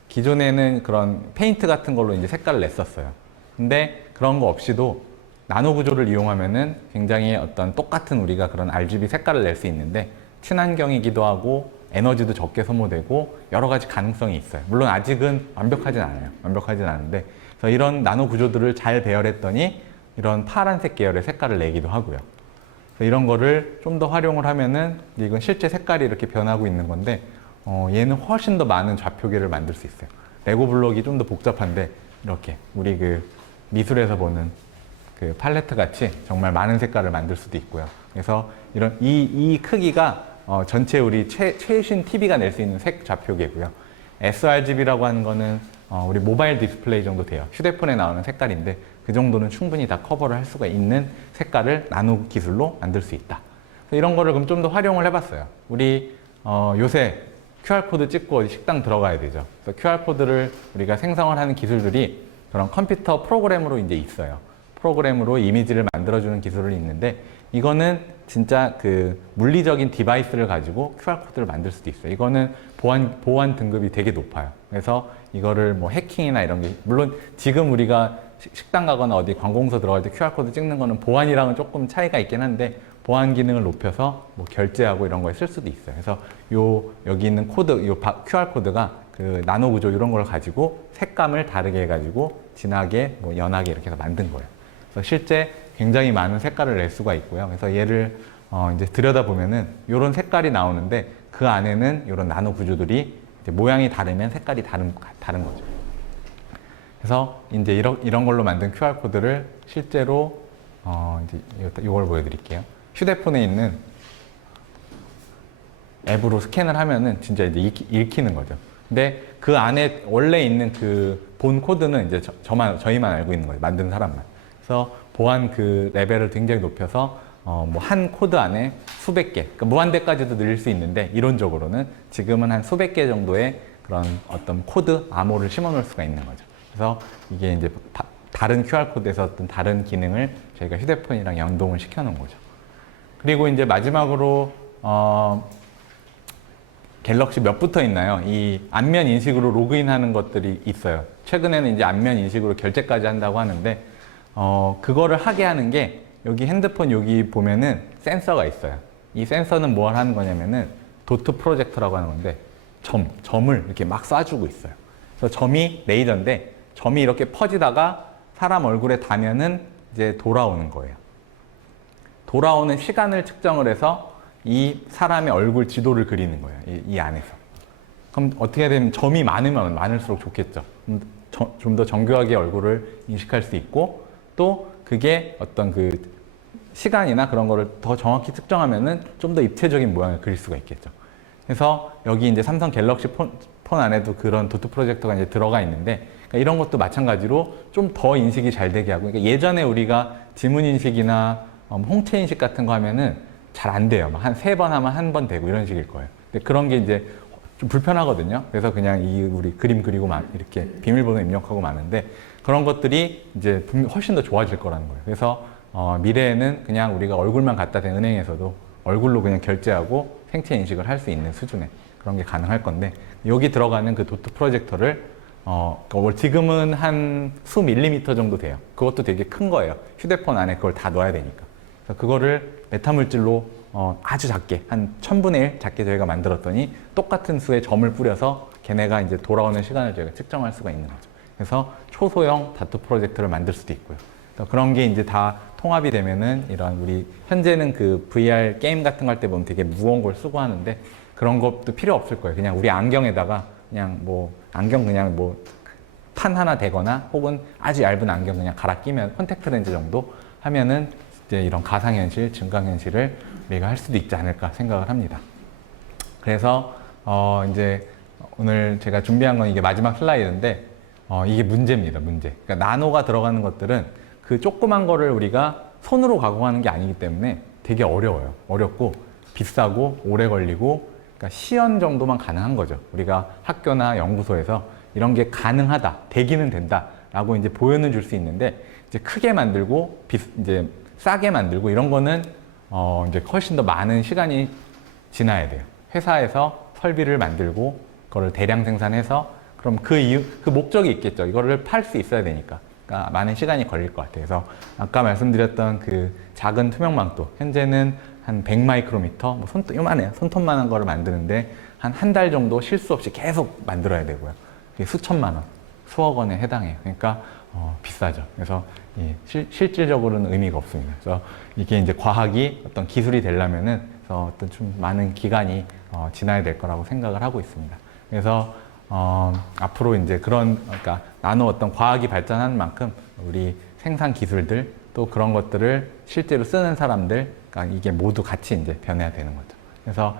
기존에는 그런 페인트 같은 걸로 이제 색깔을 냈었어요. 근데 그런 거 없이도 나노 구조를 이용하면은 굉장히 어떤 똑같은 우리가 그런 RGB 색깔을 낼 수 있는데 친환경이기도 하고 에너지도 적게 소모되고 여러 가지 가능성이 있어요. 물론 아직은 완벽하진 않아요. 완벽하진 않은데 그래서 이런 나노 구조들을 잘 배열했더니 이런 파란색 계열의 색깔을 내기도 하고요. 그래서 이런 거를 좀 더 활용을 하면은 이건 실제 색깔이 이렇게 변하고 있는 건데 얘는 훨씬 더 많은 좌표계를 만들 수 있어요. 레고 블록이 좀 더 복잡한데 이렇게 우리 그 미술에서 보는 그 팔레트 같이 정말 많은 색깔을 만들 수도 있고요. 그래서 이런 이 크기가 전체 우리 최신 TV가 낼 수 있는 색 좌표계고요. sRGB라고 하는 거는 우리 모바일 디스플레이 정도 돼요. 휴대폰에 나오는 색깔인데 그 정도는 충분히 다 커버를 할 수가 있는 색깔을 나노 기술로 만들 수 있다. 이런 거를 그럼 좀 더 활용을 해봤어요. 우리 요새 QR코드 찍고 어디 식당 들어가야 되죠. 그래서 QR코드를 우리가 생성을 하는 기술들이 그런 컴퓨터 프로그램으로 이제 있어요. 프로그램으로 이미지를 만들어주는 기술이 있는데 이거는 진짜 그 물리적인 디바이스를 가지고 QR코드를 만들 수도 있어요. 이거는 보안 등급이 되게 높아요. 그래서 이거를 뭐 해킹이나 이런 게 물론 지금 우리가 식당 가거나 어디 관공서 들어갈 때 QR코드 찍는 거는 보안이랑은 조금 차이가 있긴 한데 보안 기능을 높여서 뭐 결제하고 이런 거에 쓸 수도 있어요. 그래서 여기 있는 코드, QR코드가 그 나노 구조 이런 걸 가지고 색감을 다르게 해가지고 진하게 뭐 연하게 이렇게 해서 만든 거예요. 그래서 실제 굉장히 많은 색깔을 낼 수가 있고요. 그래서 얘를 이제 들여다보면은 이런 색깔이 나오는데 그 안에는 이런 나노 구조들이 이제 모양이 다르면 색깔이 다른 거죠. 그래서 이제 이런 걸로 만든 QR코드를 실제로 이제 이걸 보여드릴게요. 휴대폰에 있는 앱으로 스캔을 하면은 진짜 이제 읽히는 거죠. 근데 그 안에 원래 있는 그 본 코드는 이제 저희만 알고 있는 거예요. 만든 사람만. 그래서 보안 그 레벨을 굉장히 높여서 뭐 한 코드 안에 수백 개, 그러니까 무한대까지도 늘릴 수 있는데 이론적으로는 지금은 한 수백 개 정도의 그런 어떤 코드 암호를 심어 놓을 수가 있는 거죠. 그래서 이게 이제 다른 QR코드에서 어떤 다른 기능을 저희가 휴대폰이랑 연동을 시켜 놓은 거죠. 그리고 이제 마지막으로 갤럭시 몇 부터 있나요? 이 안면 인식으로 로그인 하는 것들이 있어요. 최근에는 이제 안면 인식으로 결제까지 한다고 하는데 그거를 하게 하는 게 여기 핸드폰 여기 보면은 센서가 있어요. 이 센서는 뭘 하는 거냐면은 도트 프로젝터라고 하는 건데 점을 이렇게 막 쏴주고 있어요. 그래서 점이 레이저인데 점이 이렇게 퍼지다가 사람 얼굴에 닿으면은 이제 돌아오는 거예요. 돌아오는 시간을 측정을 해서 이 사람의 얼굴 지도를 그리는 거예요. 이 안에서. 그럼 어떻게 되면 점이 많으면 많을수록 좋겠죠. 좀 더 정교하게 얼굴을 인식할 수 있고 또 그게 어떤 그 시간이나 그런 거를 더 정확히 측정하면은 좀 더 입체적인 모양을 그릴 수가 있겠죠. 그래서 여기 이제 삼성 갤럭시 폰 안에도 그런 도트 프로젝터가 이제 들어가 있는데 그러니까 이런 것도 마찬가지로 좀 더 인식이 잘 되게 하고 그러니까 예전에 우리가 지문 인식이나 홍채 인식 같은 거 하면은 잘 안 돼요. 한 3번 하면 한 번 되고 이런 식일 거예요. 근데 그런 게 이제 좀 불편하거든요. 그래서 그냥 우리 그림 그리고 이렇게 비밀번호 입력하고 마는데 그런 것들이 이제 훨씬 더 좋아질 거라는 거예요. 그래서 미래에는 그냥 우리가 얼굴만 갖다 댄 은행에서도 얼굴로 그냥 결제하고 생체 인식을 할 수 있는 수준의 그런 게 가능할 건데 여기 들어가는 그 도트 프로젝터를 지금은 한 수 밀리미터 정도 돼요. 그것도 되게 큰 거예요. 휴대폰 안에 그걸 다 넣어야 되니까. 그래서 그거를 메타물질로 아주 작게 한 1000분의 1 작게 저희가 만들었더니 똑같은 수의 점을 뿌려서 걔네가 이제 돌아오는 시간을 저희가 측정할 수가 있는 거죠. 그래서 초소형 다트 프로젝터를 만들 수도 있고요. 그래서 그런 게 이제 다 통합이 되면은 이런 우리 현재는 그 VR 게임 같은 거 할 때 보면 되게 무거운 걸 쓰고 하는데 그런 것도 필요 없을 거예요. 그냥 우리 안경에다가 그냥 뭐 안경 그냥 뭐 판 하나 대거나 혹은 아주 얇은 안경 그냥 갈아 끼면 콘택트 렌즈 정도 하면은 이제 이런 가상현실, 증강현실을 우리가 할 수도 있지 않을까 생각을 합니다. 그래서 이제 오늘 제가 준비한 건 이게 마지막 슬라이드인데 이게 문제입니다. 문제. 그러니까 나노가 들어가는 것들은 그 조그만 거를 우리가 손으로 가공하는 게 아니기 때문에 되게 어려워요. 어렵고 비싸고 오래 걸리고 그러니까 시연 정도만 가능한 거죠. 우리가 학교나 연구소에서 이런 게 가능하다, 되기는 된다라고 이제 보여는 줄 수 있는데 이제 크게 만들고 이제 싸게 만들고 이런 거는 이제 훨씬 더 많은 시간이 지나야 돼요. 회사에서 설비를 만들고 그거를 대량 생산해서 그럼 그 목적이 있겠죠. 이거를 팔 수 있어야 되니까. 그러니까 많은 시간이 걸릴 것 같아요. 그래서 아까 말씀드렸던 그 작은 투명망토 현재는 한 100 마이크로미터, 뭐 요만해요. 손톱만한 거를 만드는데 한 달 정도 실수 없이 계속 만들어야 되고요. 수천만 원, 수억 원에 해당해요. 그러니까 비싸죠. 그래서 실질적으로는 의미가 없습니다. 그래서 이게 이제 과학이 어떤 기술이 되려면은 어떤 좀 많은 기간이 지나야 될 거라고 생각을 하고 있습니다. 그래서 앞으로 이제 그러니까 나노 어떤 과학이 발전하는 만큼 우리 생산 기술들 또 그런 것들을 실제로 쓰는 사람들, 그러니까 이게 모두 같이 이제 변해야 되는 거죠. 그래서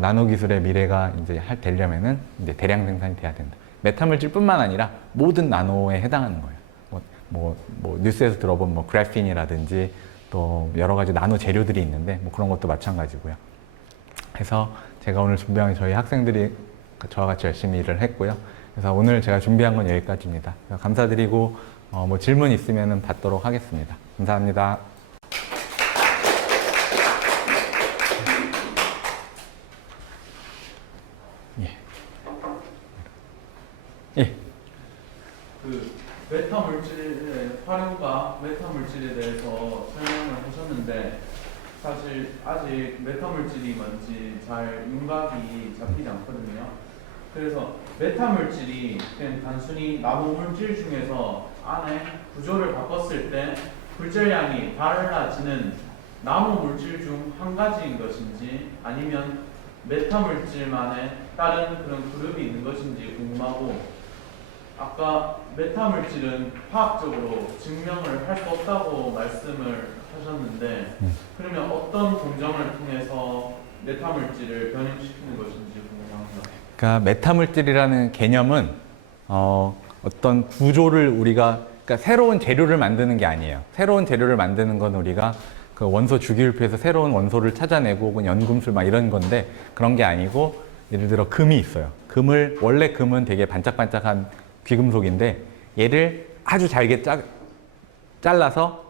나노 기술의 미래가 이제 되려면은 이제 대량 생산이 돼야 된다. 메타물질뿐만 아니라 모든 나노에 해당하는 거예요. 뉴스에서 들어본 그래핀이라든지 또 여러 가지 나노 재료들이 있는데 그런 것도 마찬가지고요. 그래서 제가 오늘 준비한 저희 학생들이 저와 같이 열심히 일을 했고요. 그래서 오늘 제가 준비한 건 여기까지입니다. 감사드리고 질문 있으면 받도록 하겠습니다. 감사합니다. 예. 그 메타 물질의 활용과 메타 물질에 대해서 설명을 하셨는데 사실 아직 메타 물질이 뭔지 잘 윤곽이 잡히지 않거든요. 그래서 메타 물질이 그냥 단순히 나노 물질 중에서 안에 구조를 바꿨을 때 불철량이 달라지는 나노 물질 중 한 가지인 것인지 아니면 메타 물질만의 다른 그런 그룹이 있는 것인지 궁금하고 아까 메타 물질은 화학적으로 증명을 할 수 없다고 말씀을 하셨는데 그러면 어떤 공정을 통해서 메타 물질을 변형시키는 것인지 궁금합니다. 그러니까 메타 물질이라는 개념은 어떤 구조를 우리가 그러니까 새로운 재료를 만드는 게 아니에요. 새로운 재료를 만드는 건 우리가 그 원소 주기율표에서 새로운 원소를 찾아내고 혹은 연금술 막 이런 건데 그런 게 아니고 예를 들어 금이 있어요. 원래 금은 되게 반짝반짝한 귀금속인데 얘를 아주 잘게 잘라서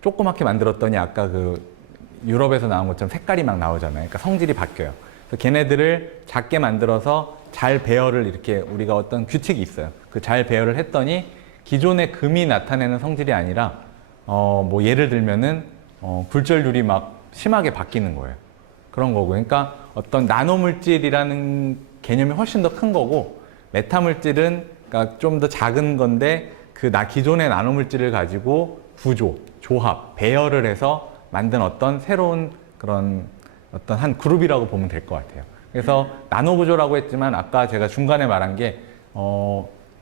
조그맣게 만들었더니 아까 그 유럽에서 나온 것처럼 색깔이 막 나오잖아요. 그러니까 성질이 바뀌어요. 그래서 걔네들을 작게 만들어서 잘 배열을 이렇게 우리가 어떤 규칙이 있어요. 그 잘 배열을 했더니 기존의 금이 나타내는 성질이 아니라 예를 들면은 굴절률이 막 심하게 바뀌는 거예요. 그런 거고. 그러니까 어떤 나노물질이라는 개념이 훨씬 더 큰 거고 메타물질은 그러니까 좀 더 작은 건데 기존의 나노물질을 가지고 구조, 조합, 배열을 해서 만든 어떤 새로운 그런 어떤 한 그룹이라고 보면 될 것 같아요. 그래서 나노 구조라고 했지만 아까 제가 중간에 말한 게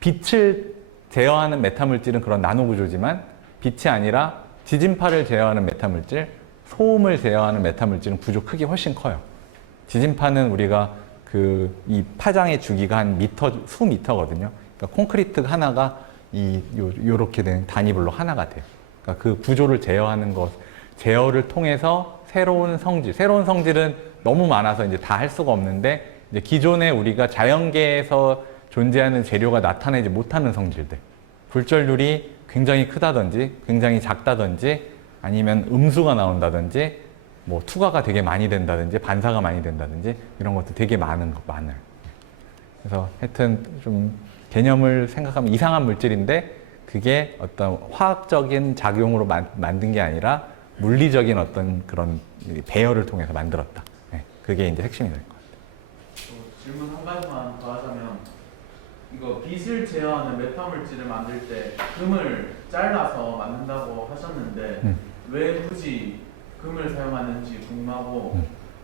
빛을 제어하는 메타물질은 그런 나노 구조지만 빛이 아니라 지진파를 제어하는 메타물질, 소음을 제어하는 메타물질은 구조 크기 훨씬 커요. 지진파는 우리가 이 파장의 주기가 한 미터, 수미터거든요. 그러니까 콘크리트 하나가 요렇게 된 단위블록 하나가 돼요. 그러니까 그 구조를 제어하는 것, 제어를 통해서 새로운 성질은 너무 많아서 이제 다 할 수가 없는데, 이제 기존에 우리가 자연계에서 존재하는 재료가 나타내지 못하는 성질들. 불절률이 굉장히 크다든지, 굉장히 작다든지, 아니면 음수가 나온다든지, 뭐 투과가 되게 많이 된다든지, 반사가 많이 된다든지, 이런 것도 되게 많아요. 그래서 하여튼 좀 개념을 생각하면 이상한 물질인데, 그게 어떤 화학적인 작용으로 만든 게 아니라 물리적인 어떤 그런 배열을 통해서 만들었다. 네, 그게 이제 핵심이 될 것 같아요. 질문 한 가지만 더 하자면, 이거 빛을 제어하는 메타물질을 만들 때 금을 잘라서 만든다고 하셨는데 왜 굳이 금을 사용하는지 궁금하고,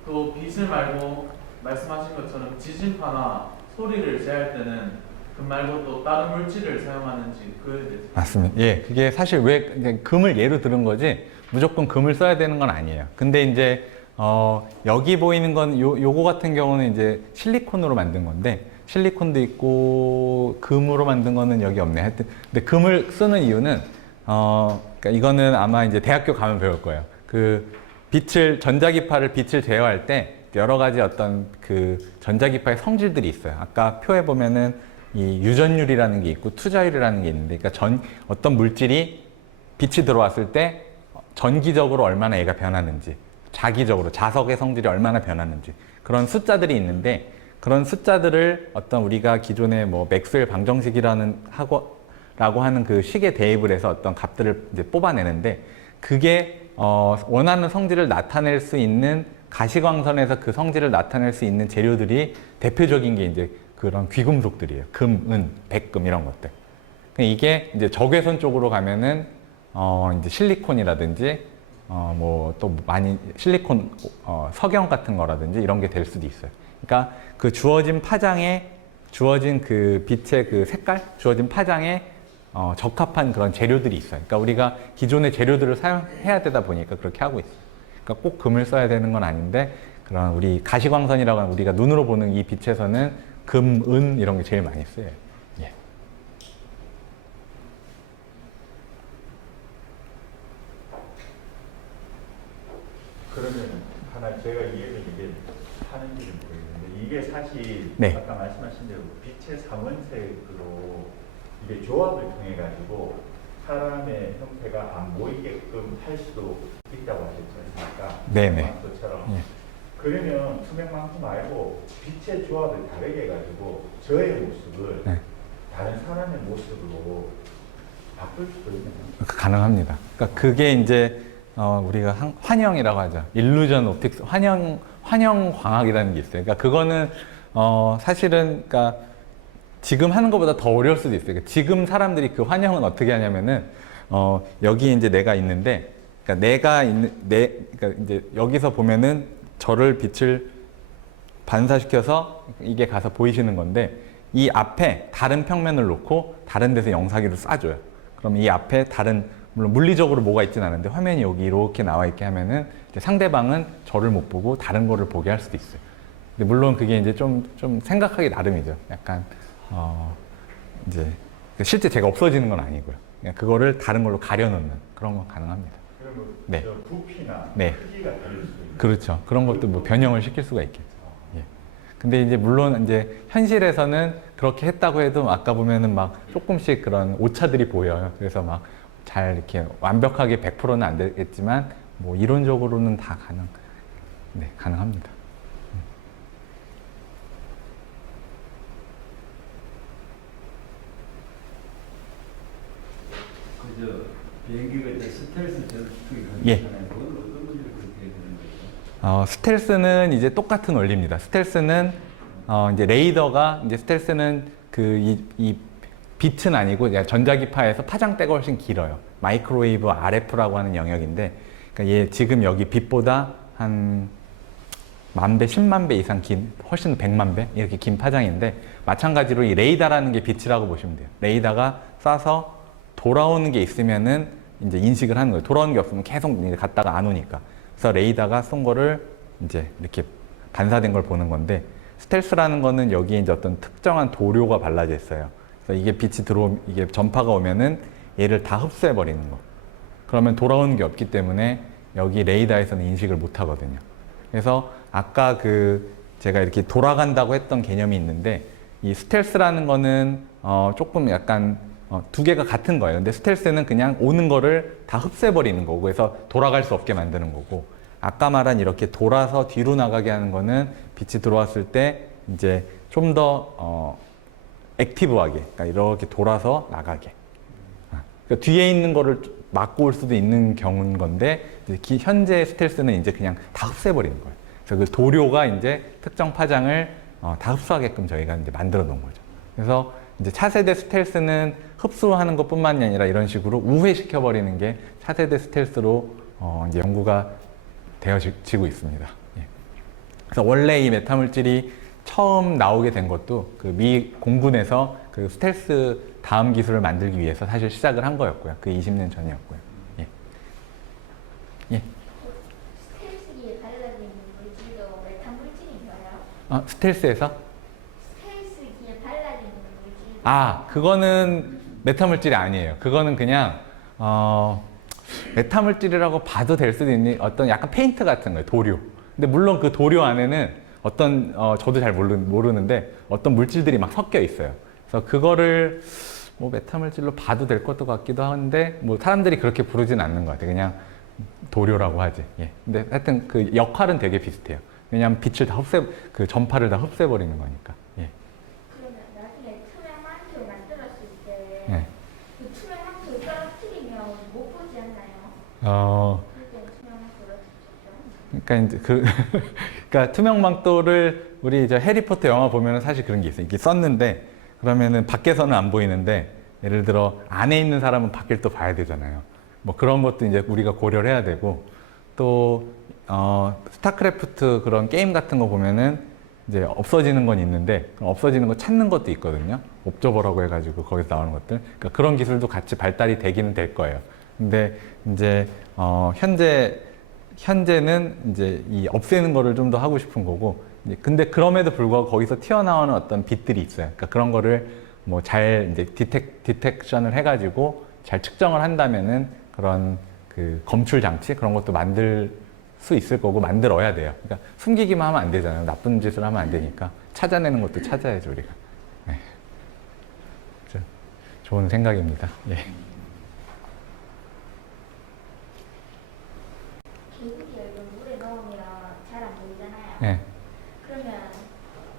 또 빛을 말고 말씀하신 것처럼 지진파나 소리를 제어할 때는 금 말고 또 다른 물질을 사용하는지 그에 대해서. 맞습니다. 예, 그게 사실 왜 금을 예로 들은 거지 무조건 금을 써야 되는 건 아니에요. 근데 이제 여기 보이는 건 요거 같은 경우는 이제 실리콘으로 만든 건데, 실리콘도 있고 금으로 만든 거는 여기 없네. 하여튼 근데 금을 쓰는 이유는 그러니까 이거는 아마 이제 대학교 가면 배울 거예요. 전자기파를 빛을 제어할 때 여러 가지 어떤 전자기파의 성질들이 있어요. 아까 표에 보면은 이 유전율이라는 게 있고 투자율이라는 게 있는데, 그러니까 어떤 물질이 빛이 들어왔을 때 전기적으로 얼마나 얘가 변하는지, 자기적으로 자석의 성질이 얼마나 변하는지, 그런 숫자들이 있는데, 그런 숫자들을 어떤 우리가 기존에 뭐 맥스웰 방정식이라고 하는 그 식에 대입을 해서 어떤 값들을 이제 뽑아내는데, 그게 원하는 성질을 나타낼 수 있는, 가시광선에서 그 성질을 나타낼 수 있는 재료들이 대표적인 게 이제 그런 귀금속들이에요. 금, 은, 백금 이런 것들. 이게 이제 적외선 쪽으로 가면은 이제 실리콘이라든지 뭐 또 많이 실리콘 석영 같은 거라든지 이런 게 될 수도 있어요. 그러니까 그 주어진 파장에 주어진 그 빛의 그 색깔, 주어진 파장에 적합한 그런 재료들이 있어요. 그러니까 우리가 기존의 재료들을 사용해야 되다 보니까 그렇게 하고 있어요. 그러니까 꼭 금을 써야 되는 건 아닌데, 그런 우리 가시광선이라고 하는 우리가 눈으로 보는 이 빛에서는 금, 은 이런 게 제일 많이 쓰여요. 예. 그러면 하나 제가 이해를 이게 하는지를 모르겠는데, 이게 사실 네. 아까 말씀하신 대로 빛의 삼원색으로 이게 조합을 통해 가지고 사람의 형태가 안 보이게끔 할 수도 있다고 하셨지 않습니까? 네네. 망토처럼. 예. 그러면 투명망토 말고 빛의 조합을 다르게 해가지고 저의 모습을 네. 다른 사람의 모습으로 바꿀 수도 있나요? 가능합니다. 그러니까 그게 이제 우리가 환영이라고 하죠. 일루전 옵틱스, 환영 광학이라는 게 있어요. 그러니까 그거는 사실은 그러니까 지금 하는 것보다 더 어려울 수도 있어요. 그러니까 지금 사람들이 그 환영은 어떻게 하냐면은 여기 이제 내가 있는데, 그러니까 그러니까 이제 여기서 보면은 저를 빛을 반사시켜서 이게 가서 보이시는 건데, 이 앞에 다른 평면을 놓고 다른 데서 영상기를 쏴줘요. 그럼 이 앞에 물론 물리적으로 뭐가 있진 않은데 화면이 여기 이렇게 나와 있게 하면은 이제 상대방은 저를 못 보고 다른 거를 보게 할 수도 있어요. 근데 물론 그게 이제 좀 생각하기 나름이죠. 약간 이제 실제 제가 없어지는 건 아니고요. 그냥 그거를 다른 걸로 가려놓는 그런 건 가능합니다. 그러면 네. 부피나 네. 크기가 다를 수도 있나요? 그렇죠. 그런 것도 뭐 변형을 시킬 수가 있겠죠. 예. 근데 이제 물론 이제 현실에서는 그렇게 했다고 해도 아까 보면은 막 조금씩 그런 오차들이 보여요. 그래서 막 잘 이렇게 완벽하게 100%는 안 되겠지만 뭐 이론적으로는 다 가능합니다. 그저 비행기가 이제 스텔스 저축이 예. 가능하잖아요. 그건 어떤 문제를 그렇게 되는 거죠? 스텔스는 이제 똑같은 원리입니다. 스텔스는 이제 레이더가 이제 스텔스는 이 빛은 아니고 전자기파에서 파장대가 훨씬 길어요. 마이크로웨이브 RF라고 하는 영역인데, 그러니까 얘 지금 여기 빛보다 한 10,000배, 10만 배 이상 긴, 훨씬 100만 배 이렇게 긴 파장인데 마찬가지로 이 레이더라는 게 빛이라고 보시면 돼요. 레이더가 쏴서 돌아오는 게 있으면은 이제 인식을 하는 거예요. 돌아오는 게 없으면 계속 이제 갔다가 안 오니까. 그래서 레이더가 쏜 거를 이제 이렇게 반사된 걸 보는 건데 스텔스라는 거는 여기에 이제 어떤 특정한 도료가 발라져 있어요. 그래서 이게 빛이 이게 전파가 오면은 얘를 다 흡수해 버리는 거. 그러면 돌아오는 게 없기 때문에 여기 레이더에서는 인식을 못 하거든요. 그래서 아까 제가 이렇게 돌아간다고 했던 개념이 있는데 이 스텔스라는 거는 조금 약간 두 개가 같은 거예요. 근데 스텔스는 그냥 오는 거를 다 흡수해 버리는 거고 그래서 돌아갈 수 없게 만드는 거고 아까 말한 이렇게 돌아서 뒤로 나가게 하는 거는 빛이 들어왔을 때 이제 좀 더 액티브하게 그러니까 이렇게 돌아서 나가게 그러니까 뒤에 있는 거를 막고 올 수도 있는 경우인 건데 이제 현재 스텔스는 이제 그냥 다 흡수해 버리는 거예요. 그래서 그 도료가 이제 특정 파장을 다 흡수하게끔 저희가 이제 만들어 놓은 거죠. 그래서 이제 차세대 스텔스는 흡수하는 것뿐만이 아니라 이런 식으로 우회시켜 버리는 게 차세대 스텔스로 이제 연구가 되어지고 있습니다. 예. 그래서 원래 이 메타물질이 처음 나오게 된 것도 그 미 공군에서 그 스텔스 다음 기술을 만들기 위해서 사실 시작을 한 거였고요. 그 20년 전이었고요. 예. 예. 스텔스기에 발라져 있는 물질도 메타물질인가요? 스텔스에서? 스텔스기에 발라져 있는 물질. 그거는 메타물질이 아니에요. 그거는 그냥 메타물질이라고 봐도 될 수도 있는 어떤 약간 페인트 같은 거예요. 도료. 근데 물론 그 도료 안에는 어떤 저도 잘 모르는데 어떤 물질들이 막 섞여 있어요. 그래서 그거를 뭐 메타물질로 봐도 될 것도 같기도 한데 뭐 사람들이 그렇게 부르진 않는 것 같아요. 그냥 도료라고 하지. 예. 근데 하여튼 그 역할은 되게 비슷해요. 왜냐하면 빛을 다 그 전파를 다 흡수해버리는 거니까. 예. 그러면 나중에 투명 망토를 만들었을 때 예. 그 투명 망토를 떨어뜨리면 못 보지 않나요? 그때 투명 망토를 떨어뜨렸죠. 그러니까 이제 그러니까 투명망토를 우리 이제 해리포터 영화 보면은 사실 그런 게 있어요. 이렇게 썼는데 그러면은 밖에서는 안 보이는데 예를 들어 안에 있는 사람은 밖을 또 봐야 되잖아요. 뭐 그런 것도 이제 우리가 고려를 해야 되고 또 스타크래프트 그런 게임 같은 거 보면은 이제 없어지는 건 있는데 없어지는 거 찾는 것도 있거든요. 옵저버라고 해가지고 거기서 나오는 것들. 그러니까 그런 기술도 같이 발달이 되기는 될 거예요. 근데 이제 현재는 이제 이 없애는 거를 좀 더 하고 싶은 거고, 근데 그럼에도 불구하고 거기서 튀어나오는 어떤 빛들이 있어요. 그러니까 그런 거를 뭐 잘 이제 디텍션을 해가지고 잘 측정을 한다면은 그런 그 검출 장치 그런 것도 만들 수 있을 거고 만들어야 돼요. 그러니까 숨기기만 하면 안 되잖아요. 나쁜 짓을 하면 안 되니까 찾아내는 것도 찾아야죠 우리가. 네. 좋은 생각입니다. 예. 개구리알을 물에 넣으면 잘 안 보이잖아요. 네. 그러면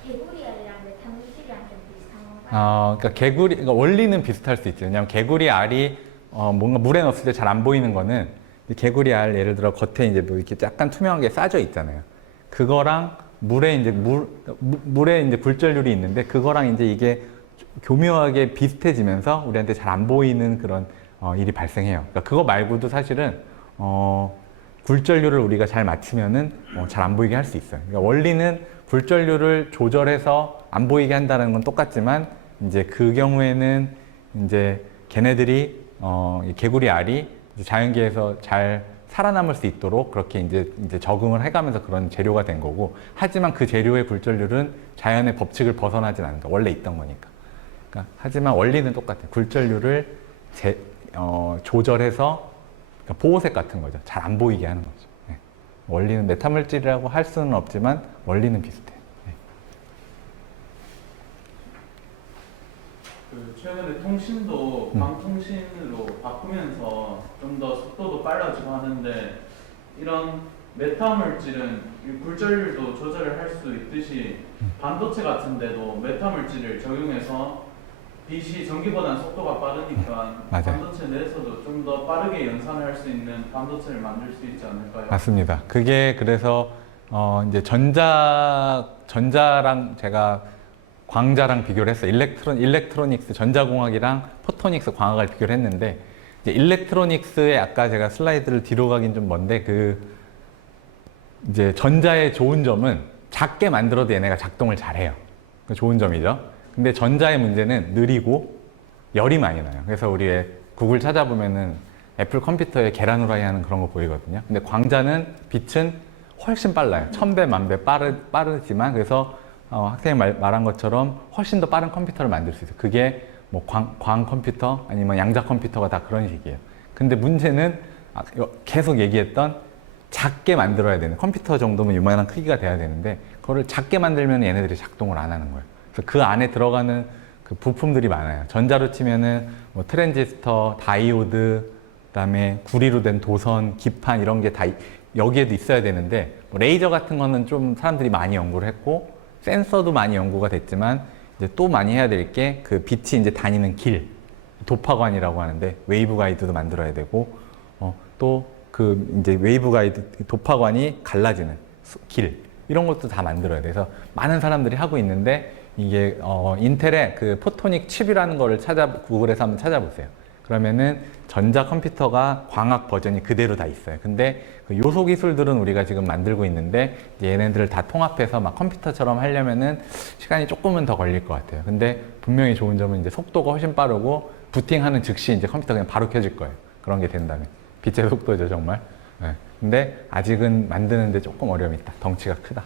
개구리알이랑 메타물질이랑 좀 비슷한 건가요? 그러니까 그러니까 원리는 비슷할 수 있죠. 왜냐하면 개구리 알이 뭔가 물에 넣었을 때 잘 안 보이는 거는 개구리 알 예를 들어 겉에 이제 뭐 이렇게 약간 투명하게 싸져 있잖아요. 그거랑 물에 이제 물에 이제 굴절률이 있는데 그거랑 이제 이게 교묘하게 비슷해지면서 우리한테 잘 안 보이는 그런 일이 발생해요. 그러니까 그거 말고도 사실은 굴절률을 우리가 잘 맞추면은 잘 안 보이게 할 수 있어요. 그러니까 원리는 굴절률을 조절해서 안 보이게 한다는 건 똑같지만 이제 그 경우에는 이제 걔네들이 이 개구리 알이 이제 자연계에서 잘 살아남을 수 있도록 그렇게 이제 적응을 해가면서 그런 재료가 된 거고, 하지만 그 재료의 굴절률은 자연의 법칙을 벗어나진 않는다. 원래 있던 거니까. 그러니까 하지만 원리는 똑같아요. 굴절률을 조절해서 그러니까 보호색 같은 거죠. 잘 안 보이게 하는 거죠. 네. 원리는 메타물질이라고 할 수는 없지만 원리는 비슷해요. 네. 그 최근에 통신도 방통신으로 바꾸면서 좀 더 속도도 빨라지고 하는데 이런 메타물질은 이 굴절률도 조절을 할 수 있듯이 반도체 같은 데도 메타물질을 적용해서 빛이 전기보다는 속도가 빠르니까 맞아요. 반도체 내에서도 좀 더 빠르게 연산을 할 수 있는 반도체를 만들 수 있지 않을까요? 맞습니다. 그게 그래서 이제 전자랑 제가 광자랑 비교를 했어요. 일렉트로닉스 전자공학이랑 포토닉스 광학을 비교를 했는데 이제 일렉트로닉스에 아까 제가 슬라이드를 뒤로 가긴 좀 먼데 이제 전자의 좋은 점은 작게 만들어도 얘네가 작동을 잘해요. 그 좋은 점이죠. 근데 전자의 문제는 느리고 열이 많이 나요. 그래서 우리 왜 구글 찾아보면은 애플 컴퓨터에 계란 후라이 하는 그런 거 보이거든요. 근데 광자는 빛은 훨씬 빨라요. 1000배, 1000배 빠르지만 그래서 학생이 말한 것처럼 훨씬 더 빠른 컴퓨터를 만들 수 있어요. 그게 뭐 광 컴퓨터 아니면 양자 컴퓨터가 다 그런 식이에요. 근데 문제는 계속 얘기했던 작게 만들어야 되는 컴퓨터 정도면 이만한 크기가 돼야 되는데 그거를 작게 만들면 얘네들이 작동을 안 하는 거예요. 그래서 그 안에 들어가는 그 부품들이 많아요. 전자로 치면은 뭐 트랜지스터, 다이오드, 그다음에 구리로 된 도선, 기판 이런 게 다 여기에도 있어야 되는데 뭐 레이저 같은 거는 좀 사람들이 많이 연구를 했고 센서도 많이 연구가 됐지만 이제 또 많이 해야 될 게 그 빛이 이제 다니는 길, 도파관이라고 하는데 웨이브 가이드도 만들어야 되고 또 그 이제 웨이브 가이드 도파관이 갈라지는 길 이런 것도 다 만들어야 돼서 많은 사람들이 하고 있는데 이게 인텔의 그 포토닉 칩이라는 거를 구글에서 한번 찾아보세요. 그러면은 전자 컴퓨터가 광학 버전이 그대로 다 있어요. 근데 그 요소 기술들은 우리가 지금 만들고 있는데 이제 얘네들을 다 통합해서 막 컴퓨터처럼 하려면은 시간이 조금은 더 걸릴 것 같아요. 근데 분명히 좋은 점은 이제 속도가 훨씬 빠르고 부팅하는 즉시 이제 컴퓨터 그냥 바로 켜질 거예요. 그런 게 된다면. 빛의 속도죠, 정말. 네. 근데 아직은 만드는데 조금 어려움이 있다. 덩치가 크다.